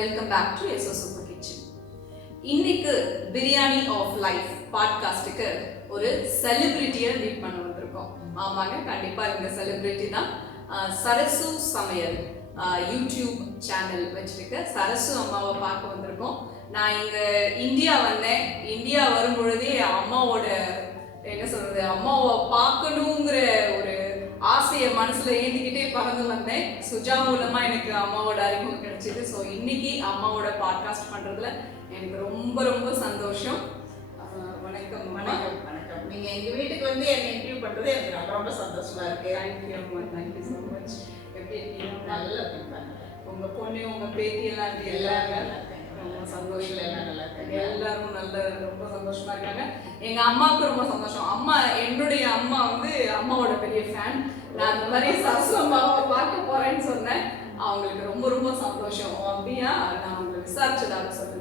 Welcome back to SO super kitchen. இன்னைக்கு biryani of life பாட்காஸ்டுக்கு ஒரு செலிபிரிட்டியை meet பண்ண வந்திருக்கோம். ஆமாங்க, கண்டிப்பா இந்த செலிபிரிட்டி தான் சரசு சமையல் யூடியூப் சேனல் வச்சிருக்க சரசு அம்மாவை பார்க்க வந்திருக்கோம். நான் இங்க இந்தியா வந்தேன். இந்தியா வரும் பொழுதே அம்மாவோட என்ன சொல்றது, அம்மாவை பார்க்கணுங்கிற ஒரு ஆசையை மனசுல ஏந்திக்கிட்டே பறந்து வந்தேன். சுஜா மூலமா எனக்கு அம்மாவோட அறிமுகம் கிடைச்சிது. ஸோ இன்னைக்கு அம்மாவோட பாட்காஸ்ட் பண்றதுல எனக்கு ரொம்ப ரொம்ப சந்தோஷம். வணக்கம். வணக்கம். வணக்கம். நீங்க எங்க வீட்டுக்கு வந்து என்ன இன்டர்வியூ பண்றது எனக்கு ரொம்ப ரொம்ப சந்தோஷமா இருக்கு. தேங்க்யூ அம்மா, தேங்க்யூ ஸோ மச். எப்படி இருக்கீங்க? நல்ல ஃபீட்பேக். உங்க பொண்ணு உங்க பேத்தி எல்லாம் எப்படி இருக்காங்க? ரொம்ப சந்தோஷம். எல்லாரும் நல்ல ரொம்ப சந்தோஷமா இருக்காங்க. எங்க அம்மாவுக்கு ரொம்ப சந்தோஷம். அம்மா, என்னுடைய அம்மா வந்து அம்மாவோட பெரிய ஃபேன். நான் இந்த மாதிரி சரசு அம்மாவை பார்க்க போறேன்னு சொன்னேன். அவங்களுக்கு ரொம்ப ரொம்ப சந்தோஷம். அப்படியா, நான் உங்களுக்கு விசாரிச்சதாக சொல்லி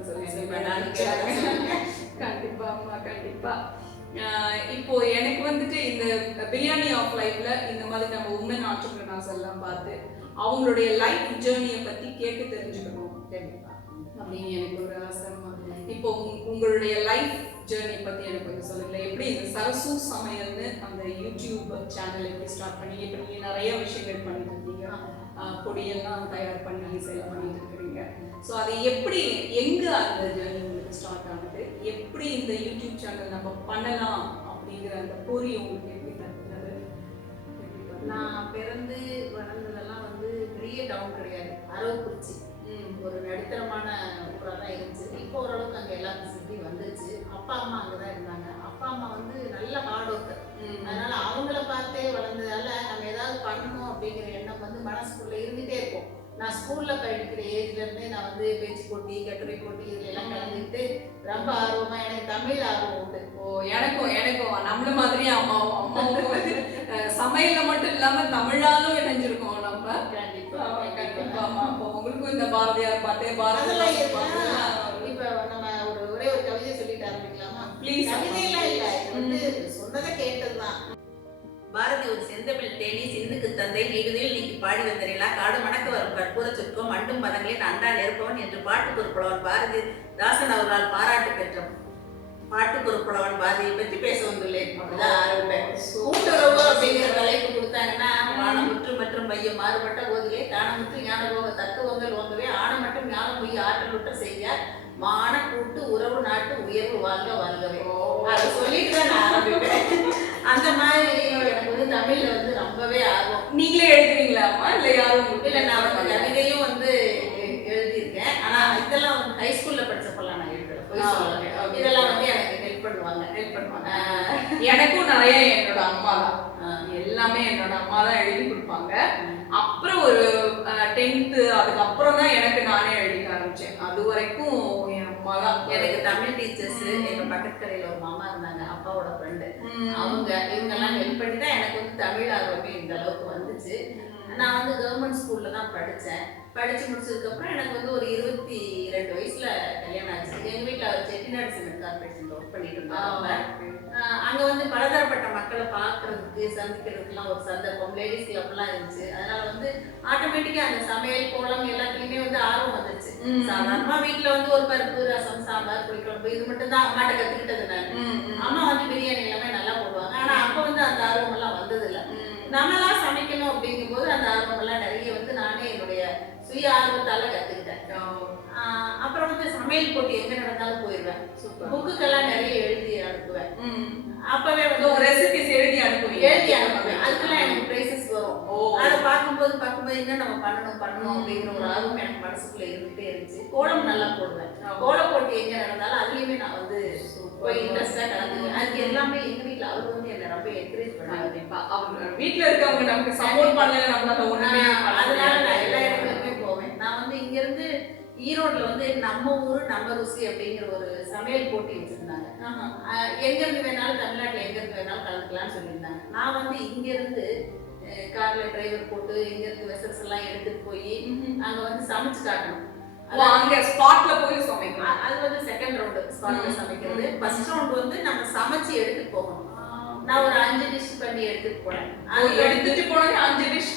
கண்டிப்பா அம்மா, கண்டிப்பா. இப்போ எனக்கு வந்துட்டு இந்த பிரியாணி ஆஃப் லைஃப்ல இந்த மாதிரி நம்ம உமன் ஆண்டர்பிரினர்ஸ் எல்லாம் பார்த்து அவங்களுடைய லைஃப் ஜேர்னியை பத்தி கேட்டு தெரிஞ்சுக்கணும் அப்படின்னு எனக்கு ஒரு ஆசை. இப்போ உங்களுடைய லைஃப் ஜேர்னி பத்தி எனக்கு கொஞ்சம் சொல்லுங்களேன். எப்படி இந்த சரசு சமையல்னு அந்த யூடியூப் சேனல் எப்படி ஸ்டார்ட் பண்ணி, இப்போ நீங்க நிறைய விஷயங்கள் பண்ணிட்டு இருக்கீங்க, பொடியெல்லாம் தயார் பண்ணி சேல் பண்ணிட்டு இருக்கிறீங்க. ஸோ அது எப்படி, எங்க அந்த ஜேர்னி உங்களுக்கு ஸ்டார்ட் ஆனது, எப்படி இந்த யூடியூப் சேனல் நம்ம பண்ணலாம் அப்படிங்கிற அந்த பொறி உங்களுக்கு எப்படி தட்டுனது? நான் பிறந்து வளர்ந்ததெல்லாம் வந்து பெரிய டவுன் கிடையாது, அரவக்குறிச்சி ஒரு நடுத்தரமான ஊராக தான் இருந்துச்சு. இப்போ ஓரளவுக்கு அங்கே எல்லாம் சிட்டி வந்துருச்சு. அப்பா அம்மா அங்கே தான் இருந்தாங்க. அப்பா அம்மா வந்து நல்ல ஹார்ட் ஒர்க்கர். அதனால அவங்கள பார்த்தே வளர்ந்ததால நம்ம ஏதாவது பண்ணணும் அப்படிங்கிற எண்ணம் வந்து மனசுக்குள்ள இருந்துகிட்டே இருக்கும். நான் ஸ்கூல்ல படிக்கிற ஏஜ்லேருந்தே நான் வந்து பேச்சு போட்டி, கட்டுரை போட்டி இதுல எல்லாம் கலந்துக்கிட்டு ரொம்ப ஆர்வமா, எனக்கு தமிழ் ஆர்வம் உண்டு. எனக்கும் நம்மள மாதிரி அம்மாவும் வந்து சமையல்ல மட்டும் இல்லாம தமிழாலும் இணைஞ்சிருக்கோம் நம்ம. கண்டிப்பா. அப்போ உங்களுக்கும் இந்த பாரதியார் பாட்டு, பாரதியார் பாட்டு, இப்ப நம்ம ஒரே ஒரு கவிதை சொல்லிட்டு ஆரம்பிக்கலாமா? ப்ளீஸ். கவிதையெல்லாம் இல்ல, வந்து சொன்னதை கேட்டதுதான். பாரதி ஒரு செந்தமிழ் தேனி சிந்துக்கு தந்தை மிகுதியில் நீக்கி பாடி வந்தீங்களா, காடு மணக்க வரும் கற்பூர சுருக்கம் மண்டும் பதங்களில் அண்டா நெருப்பவன் என்று பாட்டு பொறுப்புலவன் பாரதி தாசன் அவர்களால் பாராட்டு பெற்றோம். பாட்டு பொறுப்புலவன் பாரதியை பற்றி பேச வந்துள்ளேன். அப்படிதான் ஆரம்பிப்பேன். கூட்டுறவு அப்படிங்கிற தலைப்பு கொடுத்தாங்கன்னா, வானமுற்று மற்றும் மையம் மாறுபட்ட போதிலே தானமுற்று ஞானபோக தத்துவங்கள் ஓங்கவே ஆணமட்டும் ஞானம் உயிர் ஆற்றலுற்ற செய்யார் மான கூட்டு உறவு நாட்டு உயர்வு வாழ்க வாழ்கவே. அதை சொல்லிட்டு தான் நான் ஆரம்பிப்பேன். அந்த மாதிரி எனக்கு வந்து தமிழ்ல வந்து ரொம்பவே ஆர்வம். நீங்களே எழுதுவீங்களாமா இல்லை யாரும்? இல்லை, நான் வந்து கவிதையும் வந்து எழுதியிருக்கேன். ஆனா இதெல்லாம் வந்து ஹைஸ்கூல்ல படிச்சப்பெல்லாம் நான் எழுதுறேன். இதெல்லாம் வந்து எனக்கு ஹெல்ப் பண்ணுவாங்க. எனக்கும் நிறைய என்னோட அம்மா தான், எல்லாமே என்னோட அம்மா தான் எழுதி கொடுப்பாங்க. அப்புறம் ஒரு 10th அதுக்கப்புறம் தான் எனக்கு நானே எழுதிக்க ஆரம்பிச்சேன். அது வரைக்கும் என் அம்மா தான். எனக்கு தமிழ் டீச்சர்ஸ் எங்க பக்கத்துக்கரையில ஒரு மாமா இருந்தாங்க, அப்பாவோட ஃப்ரெண்டு. இவங்கெல்லாம் ஹெல்ப் பண்ணி தான் எனக்கு வந்து தமிழ் ஆர்வமே இந்த அளவுக்கு வந்துச்சு. நான் வந்து கவர்மெண்ட் ஸ்கூல்ல தான் படித்தேன். படித்து முடிச்சதுக்கப்புறம் எனக்கு வந்து ஒரு 22 வயசுல கல்யாணம் ஆச்சு. எங்கள் வீட்டில் அவர் செட்டிநாடு சிமெண்ட் கார்பரேஷன்ல ஒர்க் பண்ணிட்டு இருந்தாங்க. அங்கே வந்து பலதரப்பட்ட மக்களை பார்க்கறதுக்கு சந்திக்கிறதுக்குலாம் ஒரு சந்தர்ப்பம், லேடிஸ் கிளப்லாம் இருந்துச்சு. அதனால வந்து ஆட்டோமேட்டிக்காக அந்த சமையல் கோலம் எல்லாத்துலேயுமே வந்து ஆர்வம் வந்துருச்சு. சாதாரணமாக வீட்டில் வந்து ஒரு பருப்பு, ரசம், சாம்பார், புளிக்குழம்பு இது மட்டும் தான் அம்மாட்ட கற்றுக்கிட்டது. நான் அம்மா வந்து பிரியாணி எல்லாமே நல்லா போடுவாங்க. ஆனால் அப்போ வந்து அந்த ஆர்வம் எல்லாம் வந்ததில்லை. நம்மளாம் சமைக்கணும் அப்படிங்கும்போது அந்த ஆர்வம் எல்லாம் நிறைய வந்து நானே என்னுடைய சுய ஆர்வத்தால கற்றுக்கிட்டேன். அப்புறம் வந்து சமையல் போட்டி எங்க நடந்தாலும் போயிடுவேன். புக்குக்கெல்லாம் நிறைய எழுதி அனுப்புவேன். அப்பவே வந்து ஒரு ரெசிபிஸ் எழுதி அனுப்புவேன். அதுக்கெல்லாம் எனக்கு பிரைசஸ் வரும். அதை பார்க்கும்போது என்ன நம்ம பண்ணணும் அப்படிங்கிற ஒரு ஆர்வம் எனக்கு மனசுக்குள்ள இருந்துகிட்டே இருந்துச்சு. கோலம் நல்லா போடுவேன். கோல போட்டி எங்க நடந்தாலும் அதுலயுமே நான் வந்து போய் இன்ட்ரெஸ்டா கலந்துக்குவேன். அதுக்கு எல்லாமே எங்க வீட்டுல அவர் வந்து என்ன ரொம்ப என்கரேஜ் பண்ணாங்க. அவங்க வீட்டுல இருக்கவங்க நமக்கு சப்போர்ட் பண்ணல, நம்மளால ஒண்ணுமே. அதனால நான் எல்லா இடங்களுக்குமே போவேன். நான் வந்து இங்க இருந்து ஈரோட்ல வந்து நம்ம ஊரு நம்ம ருசி அப்படிங்கிற ஒரு சமையல் போட்டி வச்சிருந்தாங்க. எங்க இருந்து வேணாலும் தமிழ்நாட்டுல எங்க இருந்து வேணாலும் கலந்துக்கலாம்னு சொல்லியிருந்தாங்க. நான் வந்து இங்க இருந்து கார்ல டிரைவர் போட்டு இங்க இருந்து வெசல்ஸ் எல்லாம் எடுத்துட்டு போய் அங்க வந்து சமைச்சு காட்டணும். அங்க ஸ்பாட்ல போய் சமைக்கணும். அது வந்து செகண்ட் ரவுண்ட் ஸ்பாட்ல சமைக்கிறது. ஃபர்ஸ்ட் ரவுண்ட் வந்து நம்ம சமைச்சு எடுத்துட்டு போகணும். நான் ஒரு 5 டிஷ் பண்ணி எடுத்துட்டு போனேன். எடுத்துட்டு போனது 5 டிஷ்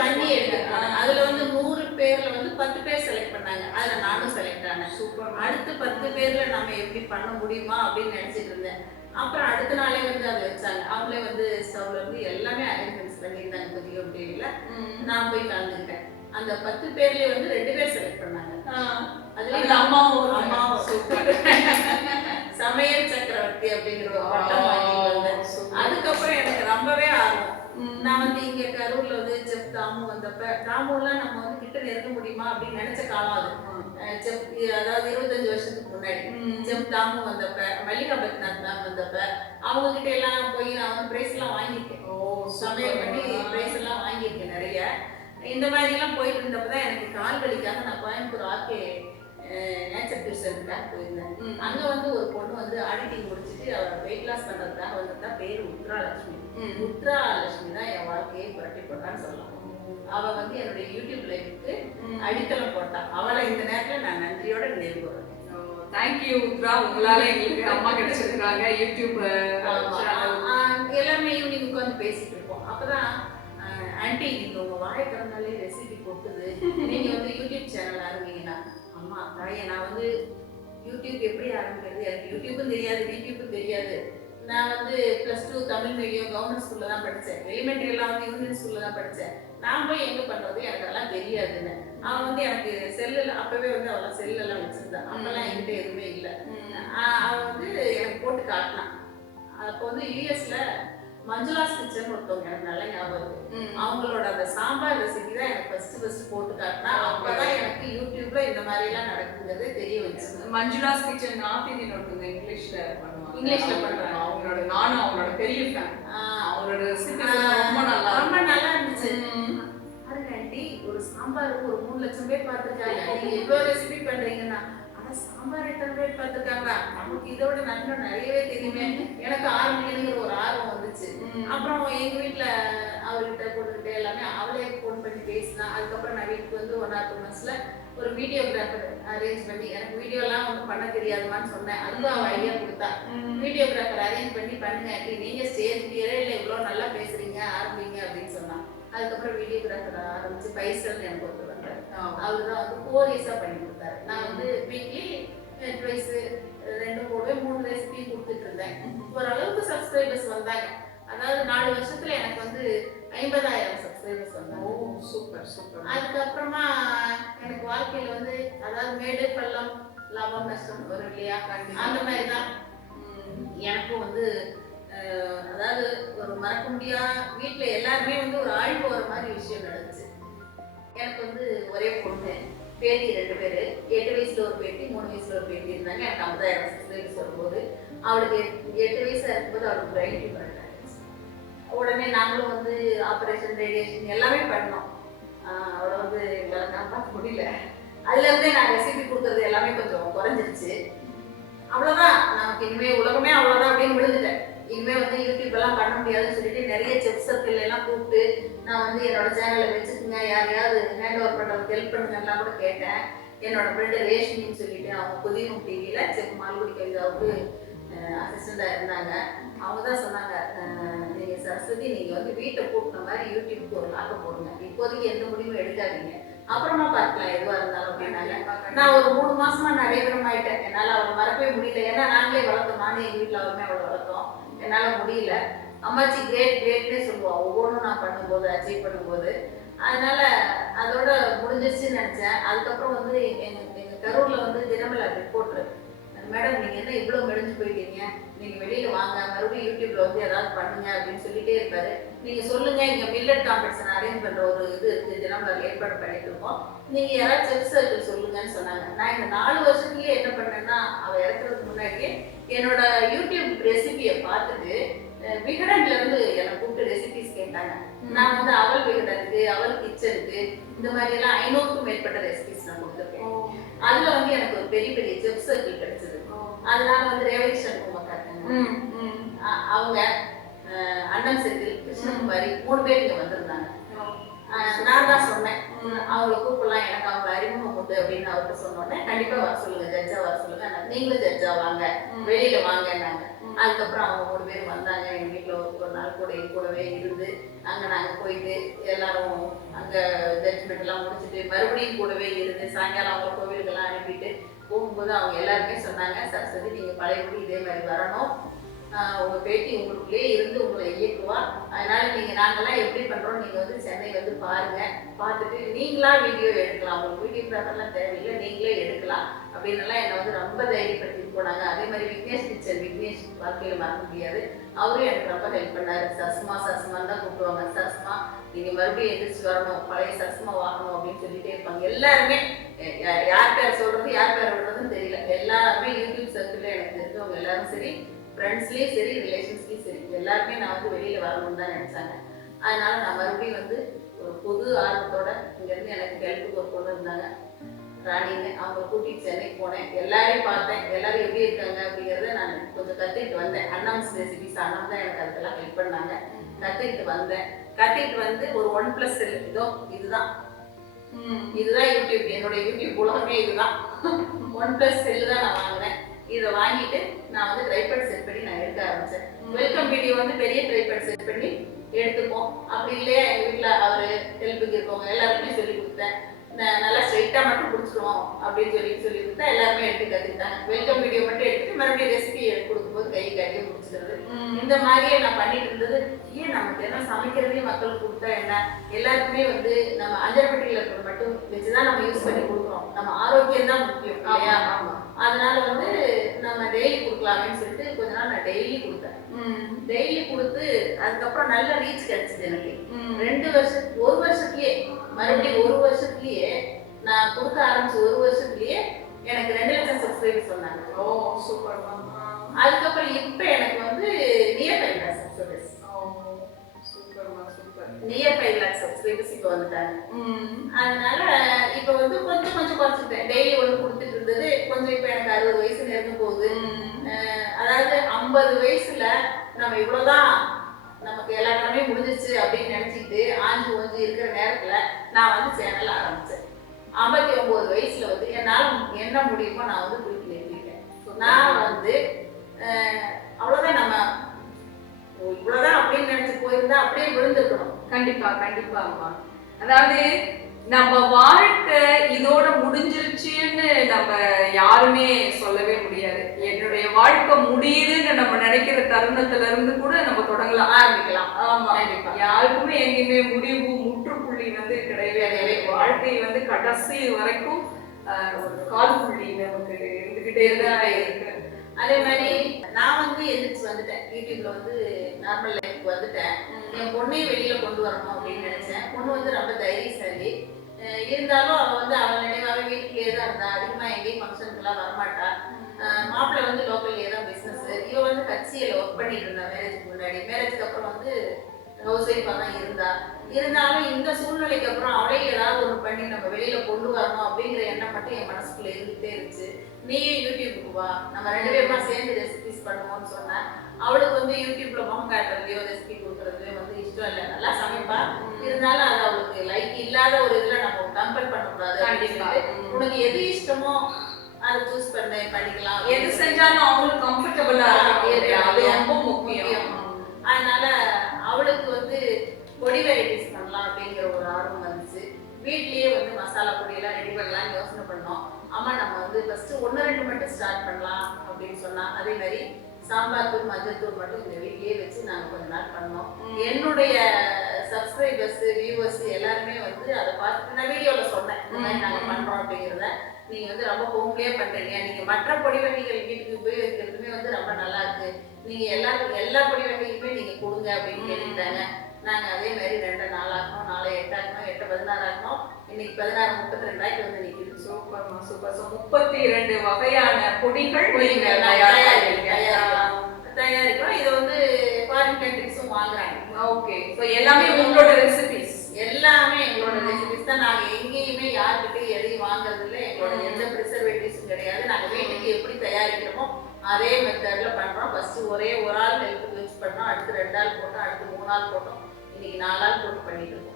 பண்ணி எடுத்துட்டு போனேன். அதுல வந்து 100 பேர்ல வந்து 10 பேர் செலக்ட் பண்ணாங்க. அதுல நானும் செலக்ட் ஆனேன். சூப்பர். அடுத்து 10 பேர்ல நம்ம எப்படி பண்ண முடியுமா அப்படின்னு நினைச்சிட்டு இருந்தேன். அப்புறம் அடுத்த நாளே வந்து அதை வச்சாங்க. அவங்களே வந்து ஸ்டவ்ல இருந்து எல்லாமே அரேஞ்ச்மெண்ட்ஸ் பண்ணியிருந்தாங்க. புதிய டிவில நான் போய் கலந்துக்கிட்டேன். அந்த 10 பேர்லயே வந்து 2 பேர் செலக்ட் பண்ணாங்க. அதுல அம்மாவும் சூப்பர். சமையல் சக்கரவர்த்தி அப்படிங்கிற ஒரு பட்டம் வாங்கிட்டு வந்தேன். அதுக்கப்புறம் எனக்கு ரொம்பவே ஆர்வம். நான் வந்து இங்க கரூர்ல வந்து செஃப் தாமு வந்தப்ப, தாமுலாம் நம்ம வந்து கிட்ட நெருங்க முடியுமா அப்படின்னு நினைச்ச காலம் அது. செஃப் அதாவது 25 வருஷத்துக்கு முன்னாடி செஃப் தாமு வந்தப்ப, மல்லிகா பத்நாத் மேம் வந்தப்ப, அவங்க கிட்ட எல்லாம் போய் நான் வந்து பிரைஸ் எல்லாம் வாங்கியிருக்கேன். சமையல் பண்ணி பிரைஸ் எல்லாம் வாங்கியிருக்கேன் நிறைய. இந்த மாதிரி எல்லாம் போயிட்டு இருந்தப்பதான் எனக்கு கால் வலிக்காக நான் கோயம்புத்தூர் ஆர்கே நேச்சர் டியூஷனுக்காக போயிருந்தேன். அங்க வந்து ஒரு பொண்ணு வந்து ஆடிட்டிங் முடிச்சுட்டு அவரை வெயிட் லாஸ் பண்றதுக்காக வந்திருந்தா. பேரு உத்ராலட்சுமி. உத்ராலட்சுமி தான் என் வாழ்க்கையை புரட்டி போட்டான்னு சொல்லலாம். அவ வந்து என்னுடைய யூடியூப் லைஃப்க்கு அடித்தளம் போட்டா. அவளை இந்த நேரத்துல நான் நன்றியோட நினைவு கூறுறேன். தேங்க்யூ உத்ரா, உங்களால எங்களுக்கு அம்மா கிடைச்சிருக்காங்க. யூடியூப் எல்லாமே ஈவினிங் உட்காந்து பேசிட்டு இருப்போம். அப்பதான் ஆன்டி நீங்க உங்க வாயை திறந்தாலே ரெசிபி போட்டுது, நீங்க வந்து யூடியூப் சேனல் ஆரம்பிங்கன்னா. அம்மா தாயே, நான் வந்து யூடியூப் எப்படி ஆரம்பிக்கிறது, எனக்கு யூடியூப்பும் தெரியாது யூடியூப்பும் தெரியாது. நான் வந்து +2 தமிழ் மீடியம் கவர்மெண்ட் ஸ்கூல்ல தான் படித்தேன். எலிமெண்ட்ரி எல்லாம் வந்து யூனியன் ஸ்கூல்ல தான் படித்தேன். நான் போய் எங்கே பண்ணுறது, எனக்கு அதெல்லாம் தெரியாதுன்னு. அவன் வந்து எனக்கு செல்லில் அப்போவே வந்து அவெல்லாம் செல்லெல்லாம் வச்சுருந்தான். அப்போல்லாம் என்கிட்ட எதுவுமே இல்லை. அவன் வந்து எனக்கு போட்டு காட்டினான். அப்போ வந்து யூஎஸ்ல மஞ்சுளாஸ் கிச்சன் ஒருத்தவங்க எனக்கு நல்ல ஞாபகம் இருக்கு. அவங்களோட அந்த சாம்பார் ரெசிபி தான் எனக்கு ஃபர்ஸ்ட் போட்டு காட்டினா. அப்பதான் எனக்கு யூடியூப்ல இந்த மாதிரி எல்லாம் நடக்குங்கிறது தெரிய வச்சு. மஞ்சுளாஸ் கிச்சன் நார்த் இந்தியன் ஒருத்தவங்க இங்கிலீஷ்ல பண்ணுவாங்க. பண்றாங்க. அவங்களோட நானும் அவங்களோட பெரிய ஃபேன். அவங்களோட ரெசிபி ரொம்ப நல்லா இருந்துச்சு. ஆண்டி ஒரு சாம்பார் ஒரு 3 லட்சம் பேர் பார்த்துருக்காங்க, நீங்க எவ்வளவு ரெசிபி பண்றீங்கன்னா. சாம்பார் எத்தனை பேர் பார்த்துருக்காங்க, நமக்கு இதோட நன்மை நிறையவே தெரியுமே. எனக்கு ஆரம்பிக்கணுங்கிற ஒரு ஆர்வம் வந்துச்சு. அப்புறம் எங்க வீட்டுல அவர்கிட்ட போட்டுக்கிட்டு எல்லாமே அவளே ஃபோன் பண்ணி பேசினா. அதுக்கப்புறம் நான் வீட்டுக்கு வந்து 1 or 2 monthsல ஒரு வீடியோகிராஃபர் அரேஞ்ச் பண்ணி, எனக்கு வீடியோ எல்லாம் ஒன்றும் பண்ண தெரியாதுமான்னு சொன்னேன். அதுவும் அவள் ஐடியா கொடுத்தா. வீடியோகிராஃபர் அரேஞ்ச் பண்ணி பண்ணுங்க, நீங்க ஸ்டேஜ் ஃபியரே இல்லை, இவ்வளோ நல்லா பேசுறீங்க, ஆரம்பிங்க அப்படின்னு சொன்னான். அதுக்கப்புறம் வீடியோகிராஃபர் ஆரம்பிச்சு பைசல் எனக்கு ஒருத்தர் வந்தார். அவரு தான் வந்து 4 years பண்ணி கொடுத்தாரு. நான் வந்து வீக்லி ட்வைஸ் 2 போடுவேன், 3 ரெசிபி கொடுத்துட்டு இருந்தேன். ஓரளவுக்கு சப்ஸ்கிரைபர்ஸ் வந்தாங்க. அதாவது 4 வருஷத்துல எனக்கு வந்து 50,000 சப்ஸ்கிரைபர்ஸ் வந்தாங்க. Super super. அதுக்கப்புறமா எனக்கு வாழ்க்கையில வந்து அதாவது மேடு பள்ளம் லாபம் நஷ்டம் வரும் இல்லையா, அந்த மாதிரி தான் எனக்கும் வந்து அதாவது ஒரு மறக்க முடியாத வீட்டுல எல்லாருமே வந்து ஒரு ஆள் போற மாதிரி விஷயம் நடந்துச்சு. எனக்கு வந்து ஒரே பொண்ணு, பேத்தி 2 பேரு. 8 வயசுல ஒரு பேத்தி, 3 வயசுல ஒரு பேத்தி இருந்தாங்க. எனக்கு 50,000 சப்ஸ்கிரைபர்ஸ் வரும்போது அவளுக்கு 8 வயசா இருக்கும்போது அவளுக்கு பிரெயின் டியூமர் ஆயிடுச்சு. உடனே நாங்களும் வந்து ஆப்ரேஷன் ரேடியேஷன் எல்லாமே பண்ணோம். அவளை வந்து எங்களால் காப்பாற்ற முடியல. அதுல இருந்தே நான் ரெசிபி கொடுக்கறது எல்லாமே கொஞ்சம் குறைஞ்சிருச்சு. அவ்வளவுதான், நமக்கு இனிமே உலகமே அவ்வளவுதான் அப்படின்னு விழுந்துட்டேன். இனிமே வந்து யூடியூப் எல்லாம் பண்ண முடியாதுன்னு சொல்லிட்டு நிறைய செஃப் சர்க்கிள் எல்லாம் கூப்பிட்டு நான் வந்து என்னோட சேனலை வச்சுக்கோங்க, யாரையாவது ஹேண்ட் ஓவர் பண்ணுறதுக்கு ஹெல்ப் பண்ணுங்கலாம் கூட கேட்டேன். என்னோட ஃப்ரெண்டு ரேஷ்மின்னு சொல்லிட்டு அவங்க புதியம் டிவியில செஃப் மால்குடி கவிதாவுக்கு அசிஸ்டண்டாக இருந்தாங்க. அவங்க தான் சொன்னாங்க, நீங்கள் சரஸ்வதி நீங்கள் வந்து வீட்டை கூட்டின மாதிரி யூடியூப்க்கு ஒரு லாக்க போடுங்க, இப்போதைக்கு எந்த முடிவும் எடுக்காதீங்க, அப்புறமா பார்க்கலாம் எதுவாக இருந்தாலும் அப்படின்னாங்க. நான் ஒரு 3 மாசமா நடைபெறம் ஆயிட்டேன். என்னால் அவளை மறக்கவே முடியல. ஏன்னா நாங்களே வளர்த்தோம், நானும் எங்கள் வீட்டில் அவருமே அவளை வளர்த்தோம். என்னால் முடியல. அம்மாச்சி கிரேட்னே சொல்லுவாள் ஒவ்வொன்றும் நான் பண்ணும்போது, அச்சீவ் பண்ணும்போது. அதனால அதோட முடிஞ்சிருச்சுன்னு நினச்சேன். அதுக்கப்புறம் வந்து எங்கள் கரூரில் வந்து தினமலர் ரிப்போர்ட்ரு, மேடம் நீங்கள் என்ன இவ்வளோ மெலிஞ்சு போயிட்டீங்க, நீங்கள் வெளியில் வாங்க, மறுபடியும் யூடியூப்ல வந்து ஏதாவது பண்ணுங்க அப்படின்னு சொல்லிட்டே இருப்பாரு. நீங்கள் சொல்லுங்கள், இங்கே மில்லட் காம்படிஷன் அரேஞ்ச் பண்ணுற ஒரு இது இருக்குது, தினமலர் ஏற்பாடு பண்ணிட்டு இருக்கோம், நீங்கள் யாராவது செஃப் சர்க்கிள் சொல்லுங்கன்னு சொன்னாங்க. நான் இந்த 4 வருஷத்துலேயே என்ன பண்ணேன்னா, அவள் இறக்குறதுக்கு முன்னாடியே என்னோட யூடியூப் ரெசிபியை பார்த்துட்டு விகடன்ல இருந்து என்னை கூப்பிட்டு ரெசிபிஸ் கேட்டாங்க. நான் வந்து அவள் விகடனுக்கு, அவள் கிச்சனுக்கு இந்த மாதிரி எல்லாம் 500க்கும் மேற்பட்ட ரெசிபிஸ் நான் கொடுத்துருக்கேன். அதுல வந்து எனக்கு ஒரு பெரிய பெரிய செஃப் சர்க்கிள் கிடைச்சது. அதனால வந்து ரேவதி சண்முகம் இருக்காங்க, அவங்க அண்ணன் செந்தில், கிருஷ்ணகுமாரி 3 பேர் இங்க வந்திருந்தாங்க. நான் தான் சொன்னேன் அவங்கள கூப்பிடலாம், எனக்கு அவங்க அறிமுகம் உண்டு அப்படின்னு அவர்கிட்ட சொன்னோடனே கண்டிப்பா வர சொல்லுங்க, ஜட்ஜா வர சொல்லுங்க, நீங்களும் ஜட்ஜா வாங்க, வெளியில வாங்கினாங்க. அதுக்கப்புறம் அவங்க 3 பேரும் வந்தாங்க எங்கள் வீட்டில் ஒரு நாள் கூட கூடவே இருந்து அங்கே நாங்கள் போயிட்டு எல்லாரும் அங்கே ஜட்ஜ்மெண்ட்லாம் முடிச்சுட்டு மறுபடியும் கூடவே இருந்து சாயங்காலம் அவங்க கோவிலுக்கெல்லாம் அனுப்பிட்டு போகும்போது அவங்க எல்லாருமே சொன்னாங்க, சரஸ்வதி நீங்கள் பழையபடி இதே மாதிரி வரணும், உங்கள் பேட்டி உங்களுக்குள்ளே இருந்து உங்களை இயக்குவா, அதனால நீங்கள் நாங்கள்லாம் எப்படி பண்ணுறோம், நீங்கள் வந்து சென்னை வந்து பாருங்கள், பார்த்துட்டு நீங்களா வீடியோ எடுக்கலாம், உங்களுக்கு வீடியோகிராஃபர்லாம் தேவையில்லை, நீங்களே எடுக்கலாம் அப்படின்னுலாம் என்னை வந்து ரொம்ப தைரியப்படுத்திட்டு போனாங்க. அதே மாதிரி விக்னேஷ் டீச்சர், விக்னேஷ் வாழ்க்கையில் மறக்க முடியாது, அவரும் எனக்கு ரொம்ப ஹெல்ப் பண்ணார். சரஸ்மான்னு தான் கூப்பிடுவாங்க, சரஸ்மா நீங்கள் மறுபடியும் எந்திரிச்சு வரணும், பழைய சரஸ்மா வாங்கணும் அப்படின்னு சொல்லிட்டே இருப்பாங்க. எல்லாருமே யார் பேர் சொல்கிறது யார் பேர் விடுறதுன்னு தெரியல, எல்லாருமே யூடியூப் சர்க்கிளில் எனக்கு தெரிஞ்சவங்க எல்லாரும் சரி, ஃப்ரெண்ட்ஸ்லேயும் சரி, ரிலேஷன்ஸ்லேயும் சரி, எல்லாருமே நான் வந்து வெளியில் வரணும்னு தான் நினச்சாங்க. அதனால நான் மறுபடியும் வந்து ஒரு புது ஆர்வத்தோட இங்கேருந்து எனக்கு ஹெல்ப்புக்கு ஒரு பொண்ணு இருந்தாங்க, ராணின்னு, அவங்க கூட்டிகிட்டு சென்னைக்கு போனேன். எல்லாரையும் பார்த்தேன், எல்லாரும் எப்படி இருக்காங்க அப்படிங்கிறத நான் கொஞ்சம் கற்றுக்கிட்டு வந்தேன். அண்ணாம்ஸ் ரெசிபிஸ் அண்ணாம் தான் எனக்கு அதுக்கெல்லாம் ஹெல்ப் பண்ணாங்க. கற்றுக்கிட்டு வந்தேன். கற்றுக்கிட்டு வந்து ஒரு 1+ செல் இதோ இதுதான் யூடியூப், என்னுடைய யூடியூப் உலகமே இதுதான். 1+ செல்லு தான் நான் வாங்கினேன். இதை வாங்கிட்டு நான் வந்து ட்ரைபேட் செட் பண்ணி நான் எடுக்க ஆரம்பித்தேன். வெல்கம் வீடியோ வந்து பெரிய ட்ரைபேட் செட் பண்ணி எடுத்துப்போம். அப்படி இல்லையா எங்கள் வீட்டில் அவர் ஹெல்ப்புக்கு இருக்கவங்க எல்லாருமே சொல்லி கொடுத்தேன். நல்லா ஸ்ட்ரைட்டாக மட்டும் பிடிச்சிருவோம் அப்படின்னு சொல்லி கொடுத்தா எல்லாருமே எடுத்து கற்றுக்கிட்டாங்க. வெல்கம் வீடியோ மட்டும் எடுத்துட்டு மறுபடியும் ரெசிபி கொடுக்கும்போது கை காட்டியே பிடிச்சிக்கிறது. இந்த மாதிரியே நான் பண்ணிட்டு இருந்தது. ஏன் நம்ம தினம் சமைக்கிறதே மக்களுக்கு கொடுத்தா என்ன, எல்லாருக்குமே வந்து நம்ம அஞ்சரைப்பட்டியில் இருக்கிற மட்டும் வச்சுதான் நம்ம யூஸ் பண்ணி கொடுக்குறோம். நம்ம ஆரோக்கியம் தான் முக்கியம் இல்லையா? அதனால வந்து நம்ம டெய்லி கொடுக்கலாமேன்னு சொல்லிட்டு கொஞ்ச நாள் நான் டெய்லி கொடுத்தேன். டெய்லி கொடுத்து அதுக்கப்புறம் நல்ல ரீச் கிடைச்சது எனக்கு. 2 வருஷம் 1 வருஷத்துலயே மறுபடியும் 1 வருஷத்துலயே நான் கொடுக்க ஆரம்பிச்ச 1 வருஷத்துலயே எனக்கு 2 லட்சம் சப்ஸ்கிரைபர்ஸ் வந்தாங்க. Oh super. அதுக்கப்புறம் இப்ப எனக்கு வந்து near 5 lakh subscribers. Near 5 lakh subscribers இப்ப வந்துட்டாங்க. அதனால இப்ப வந்து கொஞ்சம் குறைச்சிட்டேன். டெய்லி ஒன்று கொடுத்துட்டு இருந்தது கொஞ்சம் இப்ப எனக்கு 60 வயசு நெருங்க போகுது. அதாவது 50 வயசுல நம்ம இவ்வளவுதான் நமக்கு எல்லா கடமையும் முடிஞ்சிச்சு அப்படின்னு நினைச்சிட்டு ஆஞ்சு ஓஞ்சு இருக்கிற நேரத்துல நான் வந்து சேனல் ஆரம்பிச்சேன். 59 வயசுல வந்து என்னால என்ன முடியுமோ நான் வந்து குறிப்பிட்டு நிறுத்திட்டேன். நான் வந்து அவ்வளவுதான், நம்ம இவ்வளவுதான் அப்படின்னு நினைச்சு போயிருந்தா அப்படியே விழுந்துக்கணும். கண்டிப்பா அம்மா. அதாவது நம்ம வாழ்க்கை இதோட முடிஞ்சிருச்சுன்னு நம்ம யாருமே சொல்லவே முடியாது. என்னுடைய வாழ்க்கை முடியுதுன்னு நம்ம நினைக்கிற தருணத்துல இருந்து கூட நம்ம தொடங்கலாம், ஆரம்பிக்கலாம். ஆமா, யாருக்குமே எங்கேயுமே முடிவு முற்றுப்புள்ளி வந்து கிடையவே. வாழ்க்கை வந்து கடைசி வரைக்கும் ஒரு கால் புள்ளி நமக்கு இருந்துகிட்டே தான் இருக்கு. அதே மாதிரி நான் வந்து எதிர்த்து வந்துட்டேன். யூடியூப்ல வந்து நார்மல் லைஃப்க்கு வந்துட்டேன். என் பொண்ணையும் வெளியில கொண்டு வரணும் அப்படின்னு நினைச்சேன். பொண்ணு வந்து ரொம்ப தைரியசாலி. இருந்தாலும் அவள் வந்து அவள் நினைவாக வீட்டுக்குள்ளேயே தான் இருந்தா. அதிகமாக எங்கேயும் ஃபங்க்ஷனுக்குலாம் வரமாட்டா. மாப்பிள்ளை வந்து லோக்கல்லே தான் பிஸ்னஸ். இவ வந்து கட்சியில் ஒர்க் பண்ணிட்டு இருந்தா மேரேஜுக்கு முன்னாடி. மேரேஜுக்கு அப்புறம் வந்து ஹவுஸ் ஒய்ஃபாக தான் இருந்தாலும் இந்த சூழ்நிலைக்கு அப்புறம் அவளே ஏதாவது ஒன்று பண்ணி நம்ம வெளியில கொண்டு வரணும் அப்படிங்கிற எண்ணம் மட்டும் என் மனசுக்குள்ள இருந்துகிட்டே இருந்துச்சு. நீயும் யூடியூபுக்கு வா, நம்ம 2 பேருமா சேர்ந்து ரெசிபிஸ் பண்ணுவோம்னு சொன்னேன். அவளுக்கு வந்து யூடியூப்ல முகம் காட்டுறதுலையோ ரெசிபி கொடுக்குறதுலையோ வந்து இஷ்டம் இல்லை. நல்லா சமைப்பா, இருந்தாலும் அது அவளுக்கு லைக் இல்லாத ஒரு இதுல நம்ம கம்பேர் பண்ணக்கூடாது. உனக்கு எது இஷ்டமோ அதை சூஸ் பண்ணிக்கலாம். எது செஞ்சாலும் அவங்களுக்கு கம்ஃபர்டபுளா ரொம்ப முக்கியம். அதனால அவளுக்கு வந்து பொடி வெரைட்டிஸ் பண்ணலாம் அப்படிங்கிற ஒரு ஆர்வம் வந்துச்சு. வீட்லயே வந்து மசாலா பொடியெல்லாம் ரெடி பண்ணலாம்னு யோசனை பண்ணோம். அம்மா நம்ம வந்து ஃபர்ஸ்ட் 1-2 மட்டும் ஸ்டார்ட் பண்ணலாம் அப்படின்னு சொன்னா. அதே மாதிரி சாம்பார் தூள் மஞ்சள் தூள் மட்டும் இந்த வீட்லயே வச்சு நாங்கள் கொஞ்ச நாள் பண்ணோம். என்னுடைய சப்ஸ்கிரைபர்ஸ் வியூவர்ஸ் எல்லாருமே வந்து அதை பார்த்துட்டு நான் வீடியோவில் சொன்னேன், இந்த மாதிரி நாங்கள் பண்ணுறோம் அப்படிங்கிறத. நீங்கள் வந்து ரொம்ப ஹோம்லியே பண்ணுறீங்க, நீங்கள் மற்ற பொடி வகைகள் வீட்டுக்கு போய் வைக்கிறதுமே வந்து ரொம்ப நல்லா இருக்கு, நீங்கள் எல்லா பொடி வகைகளுமே நீங்கள் கொடுங்க அப்படின்னு கேட்டுக்கிட்டாங்க. நாங்கள் அதே மாதிரி 2 4 ஆகணும், 4 8 ஆகணும், 8 16 ஆகணும். இன்னைக்கு 16 32 வந்து நிற்கிது. சூப்பர்மா சூப்பர். ஸோ 32 வகையான பொடிகள் தயாரிக்கிறோம். இதை வந்து ஃபாரின் கண்ட்ரிஸும் வாங்குறாங்க. ஓகே. ஸோ எல்லாமே உங்களோட ரெசிபிஸ்? எல்லாமே எங்களோட ரெசிபிஸ் தான். நாங்கள் எங்கேயுமே யாருக்கிட்டையும் எதையும் வாங்குறது இல்லை. எங்களோட எந்த ப்ரிசர்வேட்டிவ்ஸும் கிடையாது. நாங்கள் வீட்டுக்கு எப்படி தயாரிக்கிறோமோ அதே மெத்தட்ல பண்ணுறோம். ஃபர்ஸ்ட் ஒரே ஒரு ஆள் ஹெல்ப்புக்கு யூஸ் பண்ணோம், அடுத்து 2 ஆள் போட்டோம், அடுத்து 3 ஆள் போட்டோம், இன்னைக்கு 4 ஆள் போட்டு பண்ணிட்டு இருக்கோம்.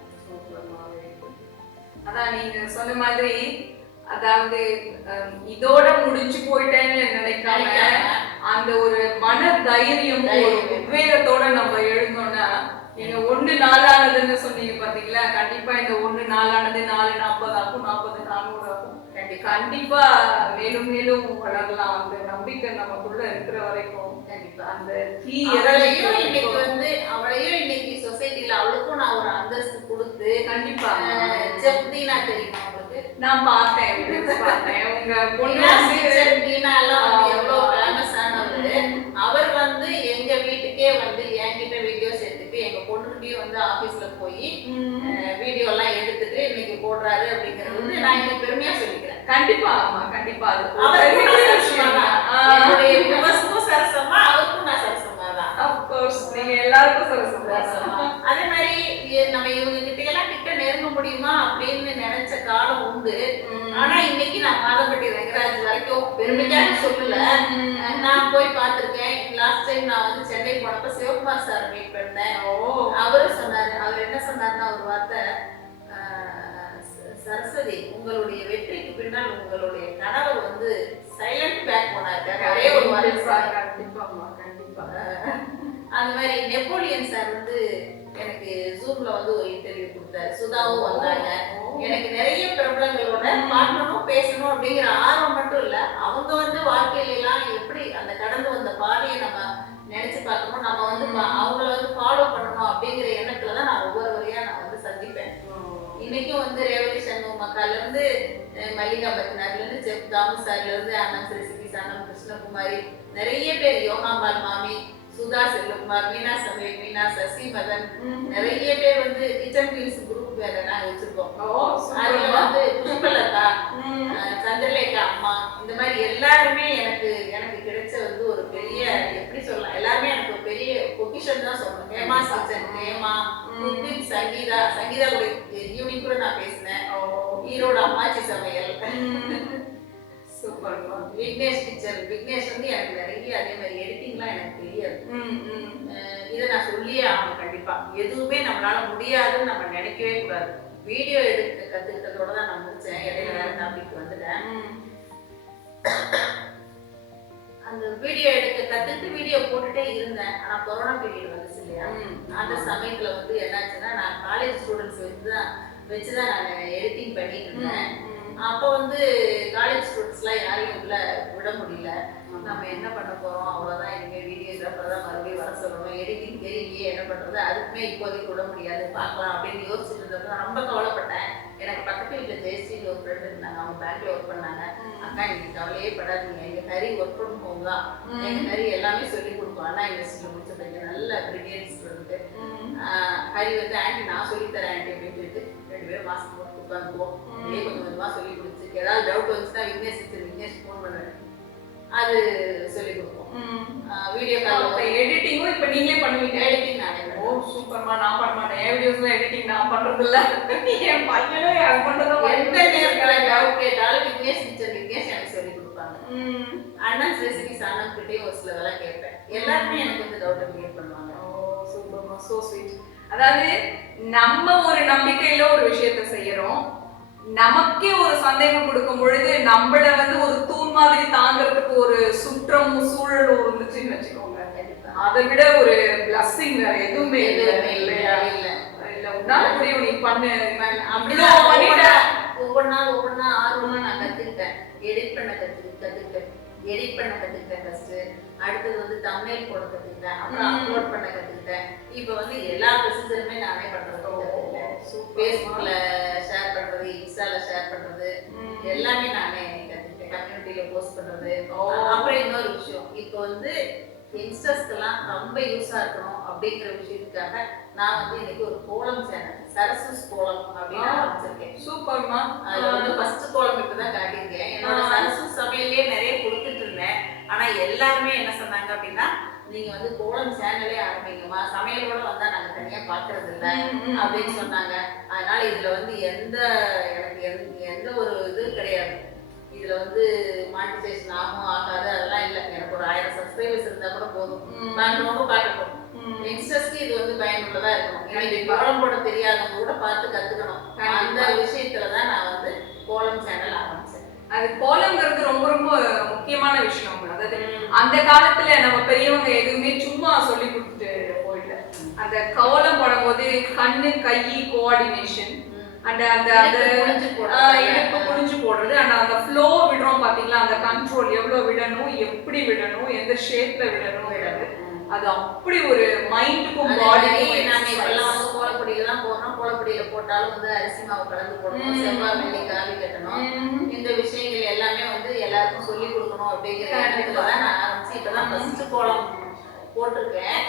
அதான் நீங்க சொன்ன மாதிரி அதாவது இதோட முடிஞ்சு போயிட்டேன்னு நினைக்காம அந்த ஒரு மன தைரியம் உத்வேகத்தோட நம்ம எழுந்தோம்னா, நீங்க 1 நாளானதுன்னு சொன்னீங்க பாத்தீங்களா, கண்டிப்பா இந்த 1 நாளானது 4:40 ஆகும், 40 400 ஆகும். கண்டிப்பா மேலும் மேலும் வளரலாம். அந்த நம்பிக்கை நமக்குள்ள இருக்கிற வரைக்கும் கண்டிப்பா அந்த அவளையும் இன்னைக்கு சொசைட்டில அவளுக்கும் நான் ஒரு அந்தஸ்து கொடுத்து கண்டிப்பா ஜெப்தீனா தெரியுமா உங்களுக்கு? நான் பார்த்தேன் உங்க பொண்ணு எவ்வளவு ஃபேமஸ் ஆனவரு. அவர் வந்து எங்க வீட்டுக்கே வந்து என்கிட்ட வீடியோஸ் எடுத்துட்டு எங்க பொண்ணுகிட்டயும் வந்து ஆபீஸ்ல போய் வீடியோ எல்லாம் எடுத்துட்டு இன்னைக்கு போடுறாரு அப்படிங்கறது வந்து நான் இன்னைக்கு பெருமையா சொல்லிக்கிறேன். கண்டிப்பா ஆமா கண்டிப்பா அது என்னுடைய விமர்சனமும் சரசமா, அவருக்கும் நான் சரசமா தான். நீங்க எல்லாருக்கும் சரசமா. அதே மாதிரி நம்ம இவங்க கிட்ட எல்லாம் கிட்ட நெருங்க முடியுமா அப்படின்னு நினைச்ச காலம் உண்டு. ஆனா இன்னைக்கு நான் மாதம்பட்டி ரங்கராஜ் வரைக்கும் பெருமைக்காக சொல்லல, நான் போய் பார்த்திருக்கேன். லாஸ்ட் டைம் நான் வந்து சென்னை போனப்ப சிவகுமார் சார் மீட் பண்ணேன். அவரு சொன்னாரு, அவர் என்ன சொன்னாருன்னா ஒரு வார்த்தை, சரஸ்வதி உங்களுடைய வெற்றிக்கு பின்னால் உங்களுடைய கணவர் வந்து சைலண்ட் பேக் போனாரு. ஒரே ஒரு அந்த மாதிரி நெப்போலியன் சார் வந்து எனக்கு ஜூம்ல வந்து ஒரு இன்டர்வியூ கொடுத்தாரு. சுதாவும் வந்தாங்க. எனக்கு நிறைய பிரபலங்களோட பார்க்கணும் பேசணும் அப்படிங்கிற ஆர்வம் மட்டும் இல்ல, அவங்க வந்து வாழ்க்கையில எல்லாம் எப்படி அந்த கடந்து வந்த பாதையை நம்ம நினைச்சு பார்க்கணும், நம்ம வந்து அவங்கள வந்து ஃபாலோ பண்ணணும் அப்படிங்கிற எண்ணத்துலதான் நான் ஒவ்வொருவரையா நான் வந்து சந்திப்பேன். இன்னைக்கும் வந்து ரேவதி சண்முக மக்கால இருந்து மல்லிகா பத்னார்ல இருந்து செஃப் தாமு சார்ல இருந்து அண்ணன் ரெசிபி சனம் கிருஷ்ணகுமாரி, நிறைய பேர் யோகாம்பால் மாமி, சுதா செல்வகுமார், மீனா சமீர், மீனா சசி மதன், நிறைய பேர் வந்து கிச்சன் குயின்ஸ் குரூப் வேற நாங்க வச்சிருக்கோம். அதுல வந்து புஷ்பலதா, சந்திரலேகா அம்மா, இந்த மாதிரி எல்லாருமே எனக்கு கிடைச்ச வந்து ஒரு பெரிய, எப்படி சொல்லலாம், எல்லாருமே எனக்கு ஒரு பெரிய பொக்கிஷன் தான் சொல்லணும். ஹேமா கிச்சன், ஹேமா குக்கிங், சங்கீதா கூட ஈவினிங் கூட நான் பேசினேன். ஈரோடு அம்மாச்சி சமையல், சூப்பர். விக்னேஷ் கிச்சன், விக்னேஷ் வந்து எனக்கு நிறைய, அதே மாதிரி எடிட்டிங்லாம் எனக்கு தெரியாது. இதை நான் சொல்லியே ஆகணும். கண்டிப்பா எதுவுமே நம்மளால முடியாதுன்னு நம்ம நினைக்கவே கூடாது. வீடியோ எடுக்க கத்துக்கிட்டதோட தான் நான் முடிச்சேன். இடையில வேற டாபிக் வந்துட்டேன். அந்த வீடியோ எடுக்க கத்துக்கிட்டு வீடியோ போட்டுட்டே இருந்தேன். ஆனா கொரோனா பீரியட் வந்துச்சு இல்லையா, அந்த சமயத்துல வந்து என்னாச்சுன்னா, நான் காலேஜ் ஸ்டூடெண்ட்ஸ் வச்சுதான் நான் எடிட்டிங் பண்ணிட்டு இருந்தேன். அப்போ வந்து காலேஜ் ஸ்டூடெண்ட்ஸ்லாம் யாரையும் உள்ள விட முடியல. நம்ம என்ன பண்ண போறோம், அவ்வளோதான், இனிமேல் வீடியோகிராஃபர் தான் மறுபடியும் வர சொல்லணும், எடிட்டிங் தெரியலையே என்ன பண்றது, அதுக்குமே இப்போதைக்கு விட முடியாது, பார்க்கலாம் அப்படின்னு யோசிச்சுட்டு இருந்தப்ப நான் ரொம்ப கவலைப்பட்டேன். எனக்கு பக்கத்து வீட்டில் ஜெயஸ்ரீ ஒரு ஃப்ரெண்ட் இருந்தாங்க, அவங்க பேங்க்ல ஒர்க் பண்ணாங்க. அக்கா நீங்க கவலையே படாதீங்க, எங்க ஹரி ஒர்க் ஃப்ரம் ஹோம் தான், எங்க ஹரி எல்லாமே சொல்லி கொடுப்போம், அண்ணா யூனிவர்சிட்டியில் முடிச்சிருக்கீங்க, நல்ல பிரில்லியன்ட் ஸ்டூடெண்ட். ஹரி வந்து ஆண்டி நான் சொல்லித்தரேன் ஆண்டி அப்படின்னு சொல்லிட்டு 2 பேரும் மாசம் போட்டு உட்காந்துக்குவோம். இதே கொஞ்சம் கொஞ்சமா சொல்லி கொடுத்து, ஏதாவது டவுட் வந்துச்சுன்னா விக்னேஷ் ஃபோன் பண்ணுவேன், அது சொல்லி கொடுப்போம். வீடியோ கால் எடிட்டிங்கும் இப்ப நீங்களே பண்ணுவீங்க? எடிட்டிங் நானே. ஓ சூப்பர்மா. நான் பண்ண மாட்டேன், என் வீடியோஸ்ல எடிட்டிங் நான் பண்றது இல்ல. என் பையனும் யார் பண்றதும் எந்த நேரத்துல டவுட் கேட்டாலும் விக்னேஷ் எனக்கு சொல்லி கொடுப்பாங்க. அண்ணன் ரெசிபிஸ் அண்ணன் கிட்டே ஒரு சில வேலை கேட்பேன். எல்லாருமே எனக்கு வந்து டவுட்டை கிளியர் பண்ணுவாங்க. ஓ சூப்பர்மா, சோ ஸ்வீட். அதாவது நம்ம ஒரு நம்பிக்கையில ஒரு விஷயத்த செய்யறோம், நமக்கே ஒரு சந்தேகம் கொடுக்கும் பொழுது நம்மள வந்து ஒரு தூண் மாதிரி தாங்கிறதுக்கு ஒரு சுற்றமும் சூழலும் இருந்துச்சுன்னு வச்சுக்கோங்க, அதை விட ஒரு பிளஸ்ஸிங் வேற எதுவுமே இல்லையா? இல்ல உன்னால முடியும், நீ பண்ணு. அப்படிதான் ஒவ்வொன்னா ஆர்வமா நான் கத்துக்கிட்டேன். எடிட் பண்ண கத்துக்கிட்டேன் ஃபர்ஸ்ட். அடுத்தது வந்து தம்ப்நெயில் போட கத்துக்கிட்டேன். அப்புறம் அப்லோட் பண்ண கத்துக்கிட்டேன். இப்போ வந்து எல்லா ப்ரொசீஜருமே நானே பண்றது. ஃபேஸ்புக்ல ஷேர் பண்றது, இன்ஸ்டால ஷேர் பண்றது, எல்லாமே நானே கத்துக்கிட்டேன். கம்யூனிட்டியில போஸ்ட் பண்றது. அப்புறம் இன்னொரு விஷயம், இப்போ வந்து யங்ஸ்டர்ஸ்க்கெல்லாம் ரொம்ப யூஸா இருக்கணும் அப்படிங்கிற விஷயத்துக்காக நான் வந்து இன்னைக்கு ஒரு கோலம் சேனல், சரசூஸ் கோலம் அப்படின்னு ஆரம்பிச்சிருக்கேன். சூப்பர்மா. அதுல வந்து ஃபர்ஸ்ட் கோலம் இப்பதான் காட்டியிருக்கேன். என்னோட சரசூஸ் சமையலே நிறைய கொடுத்துட்டு இருந்தேன். ஆனா எல்லாருமே என்ன சொன்னாங்க அப்படின்னா, நீங்க வந்து கோலம் சேனலே ஆரம்பிங்கம்மா, சமையலோட வந்தா நாங்க தனியா பாக்குறது இல்ல அப்படின்னு சொன்னாங்க. அதனால இதுல வந்து எனக்கு எந்த ஒரு இது கிடையாது. இதுல வந்து மானிட்டைசேஷன் ஆகும் ஆகாது அதெல்லாம் இல்லை. எனக்கு ஒரு 1000 சப்ஸ்கிரைபர்ஸ் இருந்தா கூட போதும், பார்க்கறவங்க பார்க்கட்டும். யங்ஸ்டர்ஸ்க்கு இது வந்து பயனுள்ளதா இருக்கணும். எனக்கு கோலம் போட தெரியாதவங்க கூட பார்த்து கத்துக்கணும். அந்த விஷயத்துலதான் நான் வந்து கோலம் சேனல் ஆரம்பிச்சேன். அது கோலம்ங்கிறது ரொம்ப ரொம்ப முக்கியமான விஷயம். அதாவது அந்த காலத்துல நம்ம பெரியவங்க எதுவுமே சும்மா சொல்லி கொடுத்துட்டு போயிடல. அந்த கோலம் போடும்போது கண்ணு கை கோஆர்டினேஷன் அண்ட் அந்த அந்த இடுப்பு குனிஞ்சு போடுறது அண்ட் அந்த ஃப்ளோ விடுறோம் பாத்தீங்களா, அந்த கண்ட்ரோல் எவ்வளவு விடணும், எப்படி விடணும், எந்த ஷேப்ல விடணும், அது அப்படி ஒரு மைண்டுக்கும் பாடிக்கும். நாங்க இப்பெல்லாம் வந்து கோலப்பொடியில தான் போடுறோம். கோலப்பொடியில போட்டாலும் வந்து அரிசி மாவு கலந்து போடணும், செவ்வாய் வெள்ளி காவி கட்டணும், இந்த விஷயங்கள் எல்லாமே வந்து எல்லாருக்கும் சொல்லி கொடுக்கணும் அப்படிங்கிற இடத்துல தான் நான் ஆரம்பிச்சு இப்பதான் ஃபர்ஸ்ட் கோலம் போட்டிருக்கேன்.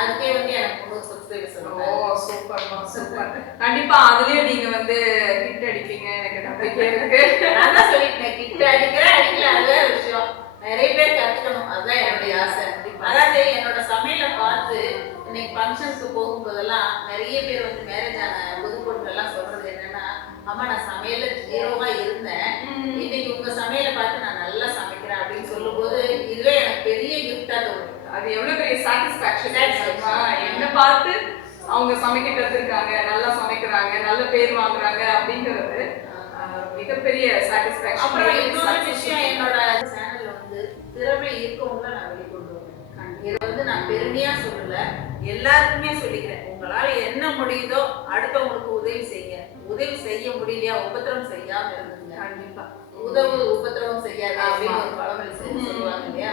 அதுக்கே வந்து எனக்கு 300 சப்ஸ்கிரைபர்ஸ் சொல்லுங்க. ஓ சூப்பர்மா சூப்பர். கண்டிப்பா அதுலயே நீங்க வந்து ஹிட் அடிப்பீங்க எனக்கு நம்பிக்கை இருக்கு. நான் தான் சொல்லிட்டேன், ஹிட் அடிக்கிறேன் அடிக்கல அது வேற விஷயம். நிறைய பேர் கத்துக்கணும், அதுதான் என்னுடைய ஆசை. அதாவது என்னோட சமையலை பார்த்து இன்னைக்கு ஃபங்க்ஷனுக்கு போகும்போதெல்லாம் நிறைய பேர் வந்து மேரேஜ் ஆன புது பொண்ணுங்கள்லாம் சொல்றது என்னன்னா, அம்மா நான் சமையல ஜீரோவா இருந்தேன், இன்னைக்கு உங்க சமையலை பார்த்து நான் நல்லா சமைக்கிறேன் அப்படின்னு சொல்லும் போது இதுவே எனக்கு பெரிய கிஃப்டா தோணும். அது எவ்வளவு பெரிய சாட்டிஸ்பாக்சன். என்ன பார்த்து அவங்க சமைக்க கத்துருக்காங்க, நல்லா சமைக்கிறாங்க, நல்ல பேர் வாங்குறாங்க அப்படிங்கிறது மிகப்பெரிய சாட்டிஸ்பாக்சன். அப்புறம் இன்னொரு விஷயம், என்னோட சேனல்ல வந்து திறமை இருக்கவங்கள நான் வெளிக்கொண்டு வரேன். இதை வந்து நான் பெருமையா சொல்லல, எல்லாருக்குமே சொல்லிக்கிறேன். உங்களால என்ன முடியுதோ அடுத்தவங்களுக்கு உதவி செய்யுங்க. உதவி செய்ய முடியலையா உபத்திரம் செய்யாம இருந்துங்க. கண்டிப்பா உதவு உபத்திரவம் செய்யாது அப்படின்னு ஒரு பழமொழி சொல்லுவாங்க இல்லையா,